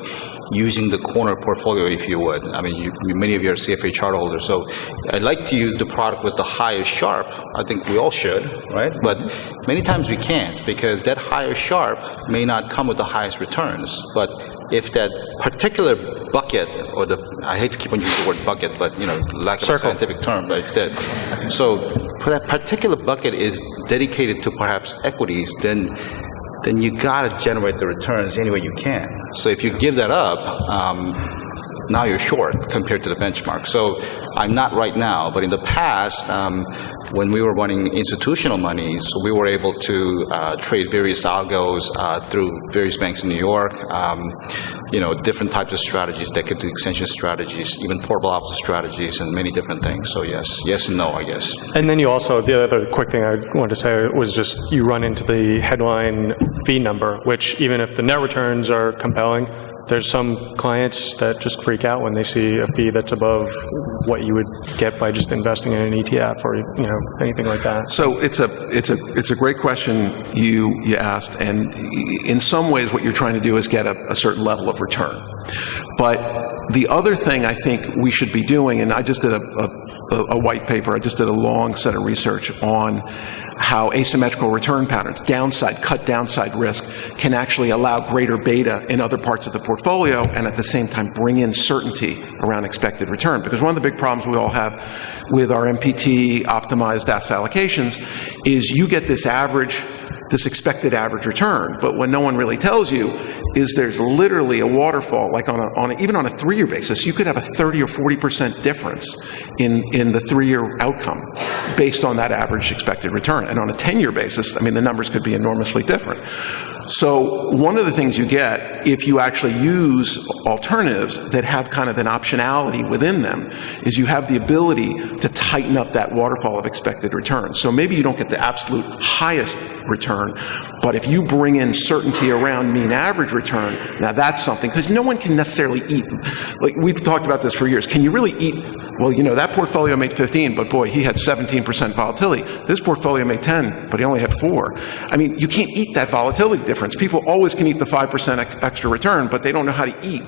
using the corner portfolio, if you would. I mean, many of you are CFA chart holders, so I'd like to use the product with the highest Sharp. I think we all should, right? But many times we can't because that higher Sharp may not come with the highest returns. But if that particular bucket, or I hate to keep on using the word bucket, but lack of a scientific term, but it's that. So for that particular bucket is dedicated to perhaps equities, then you got to generate the returns any way you can. So if you give that up, now you're short compared to the benchmark. So I'm not right now, but in the past, when we were running institutional monies, we were able to trade various algos through various banks in New York, different types of strategies that could do extension strategies, even portable alpha strategies, and many different things. So yes and no, I guess. And then you also, the other quick thing I wanted to say was just you run into the headline fee number, which even if the net returns are compelling, there's some clients that just freak out when they see a fee that's above what you would get by just investing in an ETF or anything like that. So it's a great question you asked, and in some ways what you're trying to do is get a certain level of return. But the other thing I think we should be doing, and I just did a white paper, I just did a long set of research on how asymmetrical return patterns, cut downside risk, can actually allow greater beta in other parts of the portfolio and at the same time bring in certainty around expected return. Because one of the big problems we all have with our MPT optimized asset allocations is you get this expected average return, but what no one really tells you is there's literally a waterfall, like even on a 3-year basis, you could have a 30 or 40% difference in the 3-year outcome based on that average expected return. And on a 10-year basis, I mean, the numbers could be enormously different. So one of the things you get if you actually use alternatives that have kind of an optionality within them is you have the ability to tighten up that waterfall of expected return. So maybe you don't get the absolute highest return, but if you bring in certainty around mean average return, now that's something, because no one can necessarily eat. Like we've talked about this for years. Can you really eat? Well, that portfolio made 15, but boy, he had 17% volatility. This portfolio made 10, but he only had 4. I mean, you can't eat that volatility difference. People always can eat the 5% extra return, but they don't know how to eat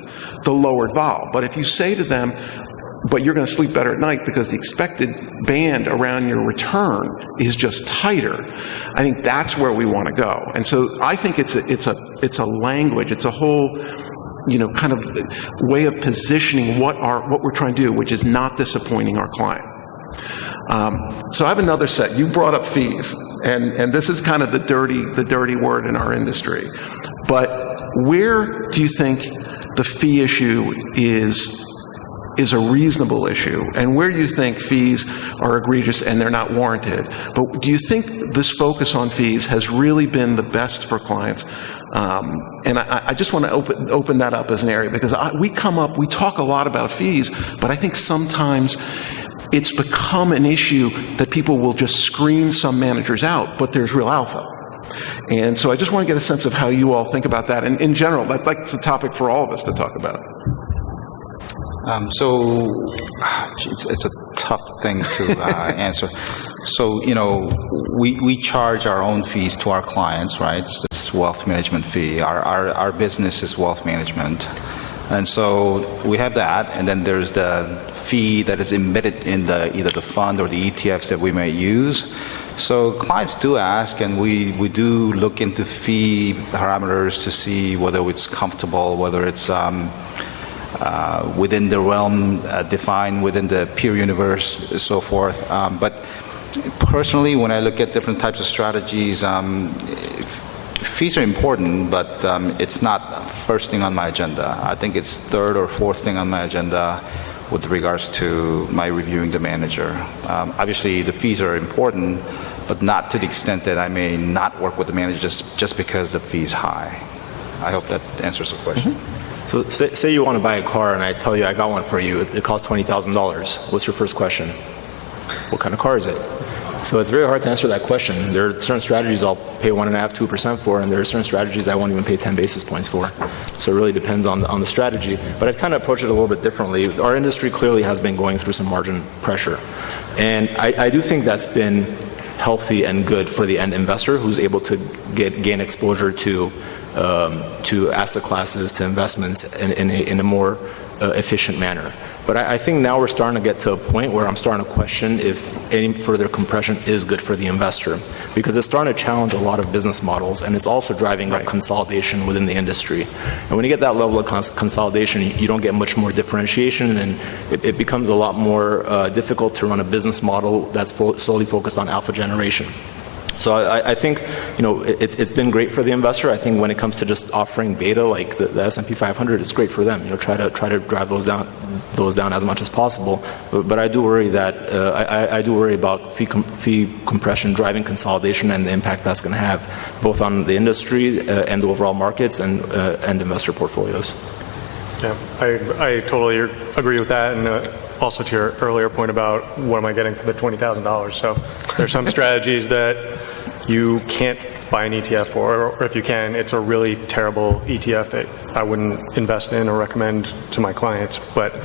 the lowered vol. But if you say to them, but you're going to sleep better at night because the expected band around your return is just tighter, I think that's where we want to go. And so I think it's a language, it's a whole kind of way of positioning what we're trying to do, which is not disappointing our client. So I have another set. You brought up fees, and this is kind of the dirty word in our industry. But where do you think the fee issue is a reasonable issue, and where do you think fees are egregious and they're not warranted? But do you think this focus on fees has really been the best for clients? And I just want to open that up as an area, because we talk a lot about fees, but I think sometimes it's become an issue that people will just screen some managers out, but there's real alpha. And so I just want to get a sense of how you all think about that. And in general, that's a topic for all of us to talk about. It's a tough thing to answer. So, we charge our own fees to our clients, right? It's wealth management fee. Our business is wealth management. And so we have that, and then there's the fee that is embedded in either the fund or the ETFs that we may use. So clients do ask, and we do look into fee parameters to see whether it's comfortable, whether it's within the realm defined within the peer universe, so forth. But personally, when I look at different types of strategies, fees are important, but it's not first thing on my agenda. I think it's third or fourth thing on my agenda with regards to my reviewing the manager. Obviously, the fees are important, but not to the extent that I may not work with the manager just because the fee is high. I hope that answers the question. So say you want to buy a car and I tell you I got one for you. It costs $20,000. What's your first question? What kind of car is it? So it's very hard to answer that question. There are certain strategies I'll pay 1.5%, 2% for, and there are certain strategies I won't even pay 10 basis points for. So it really depends on the strategy. But I'd kind of approach it a little bit differently. Our industry clearly has been going through some margin pressure. And I do think that's been healthy and good for the end investor who's able to gain exposure to asset classes, to investments in a more efficient manner. But I think now we're starting to get to a point where I'm starting to question if any further compression is good for the investor, because it's starting to challenge a lot of business models, and it's also driving up consolidation within the industry. And when you get that level of consolidation, you don't get much more differentiation, and it becomes a lot more difficult to run a business model that's solely focused on alpha generation. So I think, it's been great for the investor. I think when it comes to just offering beta, like the S&P 500, it's great for them. Try to drive those down as much as possible. But I do worry that I do worry about fee compression driving consolidation and the impact that's going to have both on the industry and the overall markets and investor portfolios. Yeah, I totally agree with that, and also to your earlier point about what am I getting for the $20,000. So there's some strategies that you can't buy an ETF for, or if you can, it's a really terrible ETF that I wouldn't invest in or recommend to my clients. But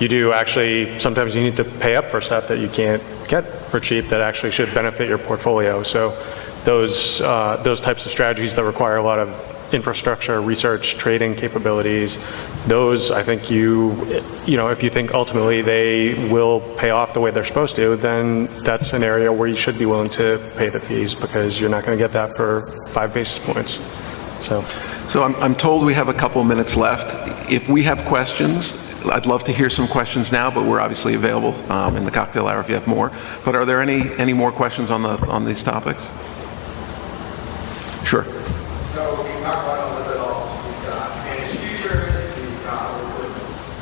you do actually, sometimes you need to pay up for stuff that you can't get for cheap that actually should benefit your portfolio. So those types of strategies that require a lot of infrastructure, research, trading capabilities, those, I think if you think ultimately they will pay off the way they're supposed to, then that's an area where you should be willing to pay the fees, because you're not going to get that for 5 basis points. So I'm told we have a couple minutes left. If we have questions, I'd love to hear some questions now, but we're obviously available in the cocktail hour if you have more. But are there any more questions on these topics? Sure. So we talked about a little bit else. We've got managed futures, we've got liquid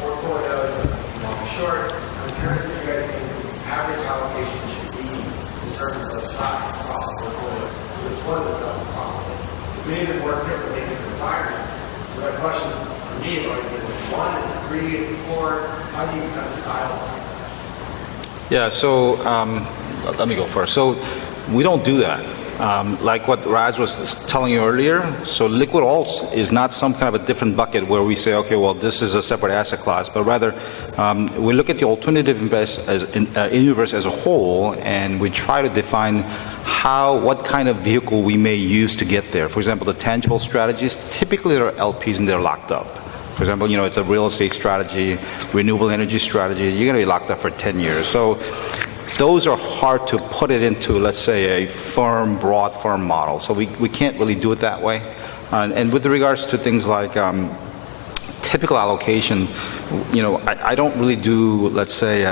portfolios, long short. I'm curious what you guys think the average allocation should be in terms of size across the portfolio to the total level properly. Because we need to work differently in different environments. So that question for me is always, is it 1, is it 3, is it 4? How do you kind of stylize that? Yeah, so let me go first. So we don't do that. Like what Raz was telling you earlier, so liquid alts is not some kind of a different bucket where we say, okay, well, this is a separate asset class, but rather we look at the alternative universe as a whole, and we try to define what kind of vehicle we may use to get there. For example, the tangible strategies, typically they're LPs and they're locked up. For example, it's a real estate strategy, renewable energy strategy, you're going to be locked up for 10 years. So those are hard to put it into, let's say, a broad firm model. So we can't really do it that way. And with regards to things like typical allocation, I don't really do, let's say,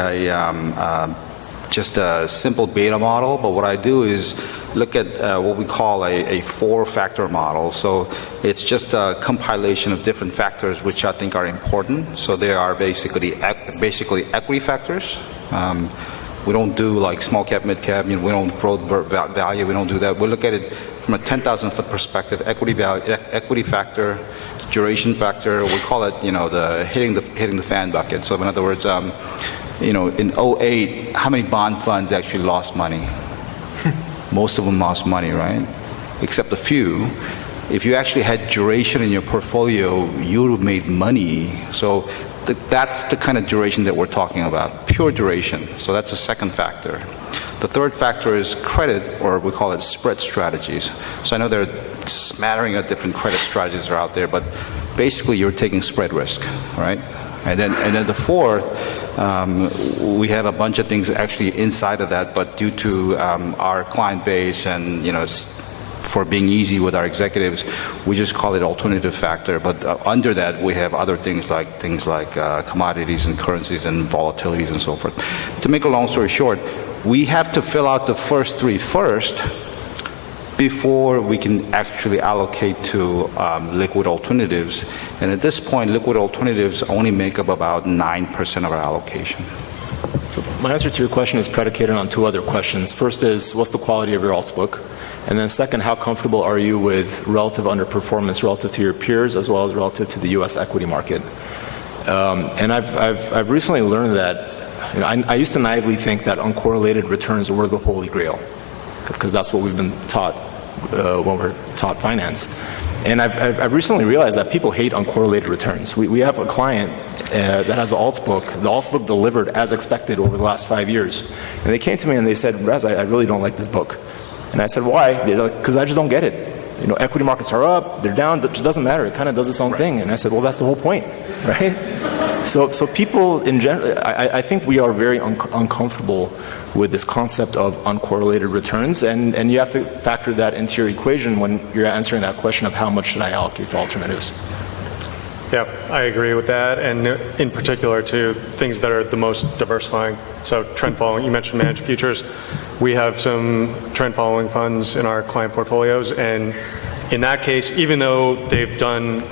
just a simple beta model, but what I do is look at what we call a 4-factor model. So it's just a compilation of different factors which I think are important. So they are basically equity factors. We don't do like small cap, mid cap. We don't growth value. We don't do that. We look at it from a 10,000-foot perspective. Equity value, equity factor, duration factor. We call it, the hitting the fan bucket. So in other words, in 08, how many bond funds actually lost money? Most of them lost money, right? Except a few. If you actually had duration in your portfolio, you would have made money. So that's the kind of duration that we're talking about, pure duration. So that's the second factor. The third factor is credit, or we call it spread strategies. So I know there are a smattering of different credit strategies are out there, but basically you're taking spread risk, right? And then the fourth, we have a bunch of things actually inside of that, but due to our client base and, for being easy with our executives, we just call it alternative factor. But under that, we have other things like commodities and currencies and volatilities and so forth. To make a long story short, we have to fill out the first three first before we can actually allocate to liquid alternatives. And at this point, liquid alternatives only make up about 9% of our allocation. So my answer to your question is predicated on two other questions. First is, what's the quality of your alts book? And then second, how comfortable are you with relative underperformance relative to your peers as well as relative to the U.S. equity market? And I've recently learned that, I used to naively think that uncorrelated returns were the holy grail, because that's what we've been taught when we're taught finance. And I've recently realized that people hate uncorrelated returns. We have a client that has an alts book. The alts book delivered as expected over the last 5 years. And they came to me and they said, Rez, I really don't like this book. And I said, why? They're like, because I just don't get it. Equity markets are up, they're down, it just doesn't matter. It kind of does its own thing. And I said, well, that's the whole point, right? So people in general, I think we are very uncomfortable with this concept of uncorrelated returns, and you have to factor that into your equation when you're answering that question of how much should I allocate to alternatives. Yeah, I agree with that, and in particular to things that are the most diversifying. So trend following, you mentioned managed futures. We have some trend following funds in our client portfolios, and in that case, even though they've done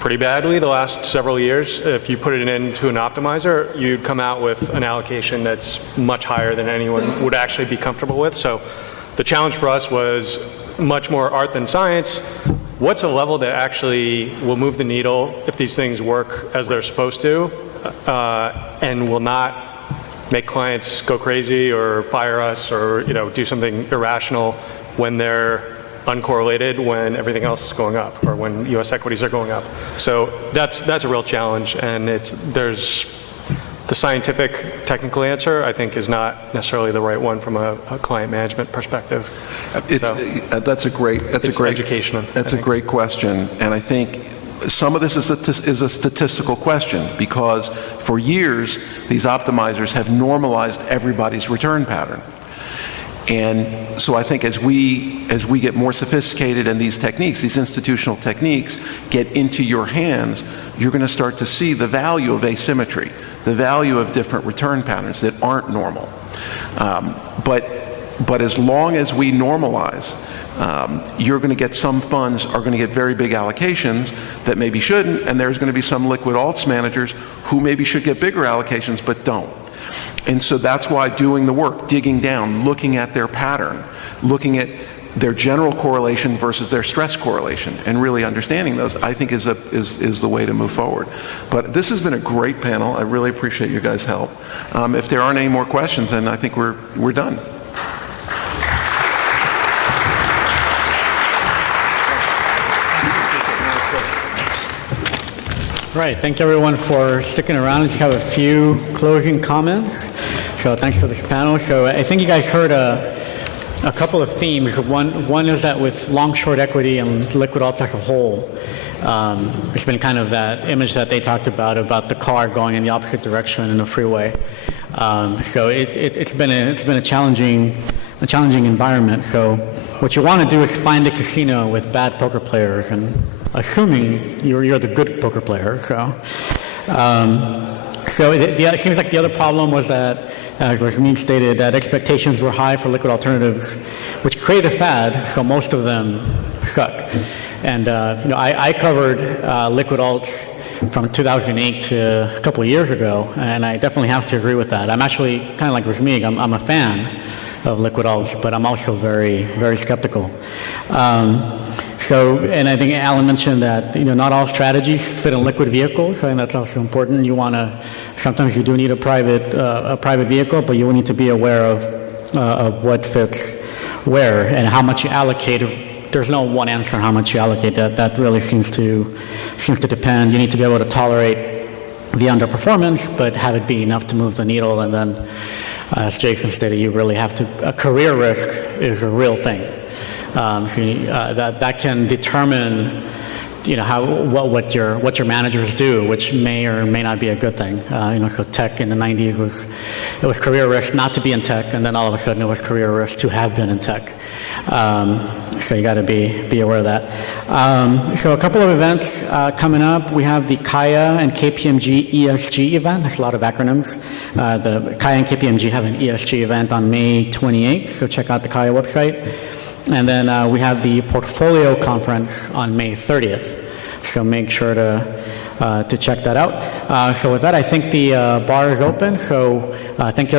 pretty badly the last several years, if you put it into an optimizer, you'd come out with an allocation that's much higher than anyone would actually be comfortable with. So the challenge for us was much more art than science. What's a level that actually will move the needle if these things work as they're supposed to, and will not make clients go crazy or fire us or do something irrational when they're uncorrelated, when everything else is going up or when U.S. equities are going up. So that's a real challenge, and there's the scientific technical answer, I think, is not necessarily the right one from a client management perspective. That's a great education. That's a great question, and I think some of this is a statistical question, because for years these optimizers have normalized everybody's return pattern. And so I think as we get more sophisticated and these techniques, these institutional techniques, get into your hands, you're going to start to see the value of asymmetry, the value of different return patterns that aren't normal. But as long as we normalize, you're going to get some funds are going to get very big allocations that maybe shouldn't, and there's going to be some liquid alts managers who maybe should get bigger allocations but don't. And so that's why doing the work, digging down, looking at their pattern, looking at their general correlation versus their stress correlation, and really understanding those, I think is the way to move forward. But this has been a great panel. I really appreciate you guys' help. If there aren't any more questions, then I think we're done. All right, thank everyone for sticking around. I just have a few closing comments. So thanks for this panel. So I think you guys heard a couple of themes. One is that with long-short equity and liquid alts as a whole, it's been kind of that image that they talked about the car going in the opposite direction in the freeway. So it's been a challenging environment. So what you want to do is find a casino with bad poker players, and assuming you're the good poker player. So it seems like the other problem was that, as Rasmin stated, that expectations were high for liquid alternatives, which created a fad, so most of them suck. And I covered liquid alts from 2008 to a couple of years ago, and I definitely have to agree with that. I'm actually kind of like Rasmin. I'm a fan of liquid alts, but I'm also very, very skeptical. And I think Alan mentioned that not all strategies fit in liquid vehicles. I think that's also important. Sometimes you do need a private vehicle, but you will need to be aware of what fits where and how much you allocate. There's no one answer on how much you allocate. That really seems to depend. You need to be able to tolerate the underperformance, but have it be enough to move the needle. And then, as Jason stated, you really have to. A career risk is a real thing. That can determine what your managers do, which may or may not be a good thing. So tech in the 90s was career risk not to be in tech, and then all of a sudden it was career risk to have been in tech. So you got to be aware of that. So a couple of events coming up. We have the Kaya and KPMG ESG event. There's a lot of acronyms. The Kaya and KPMG have an ESG event on May 28th, so check out the Kaya website. And then we have the Portfolio Conference on May 30th, so make sure to check that out. So with that, I think the bar is open, so thank you.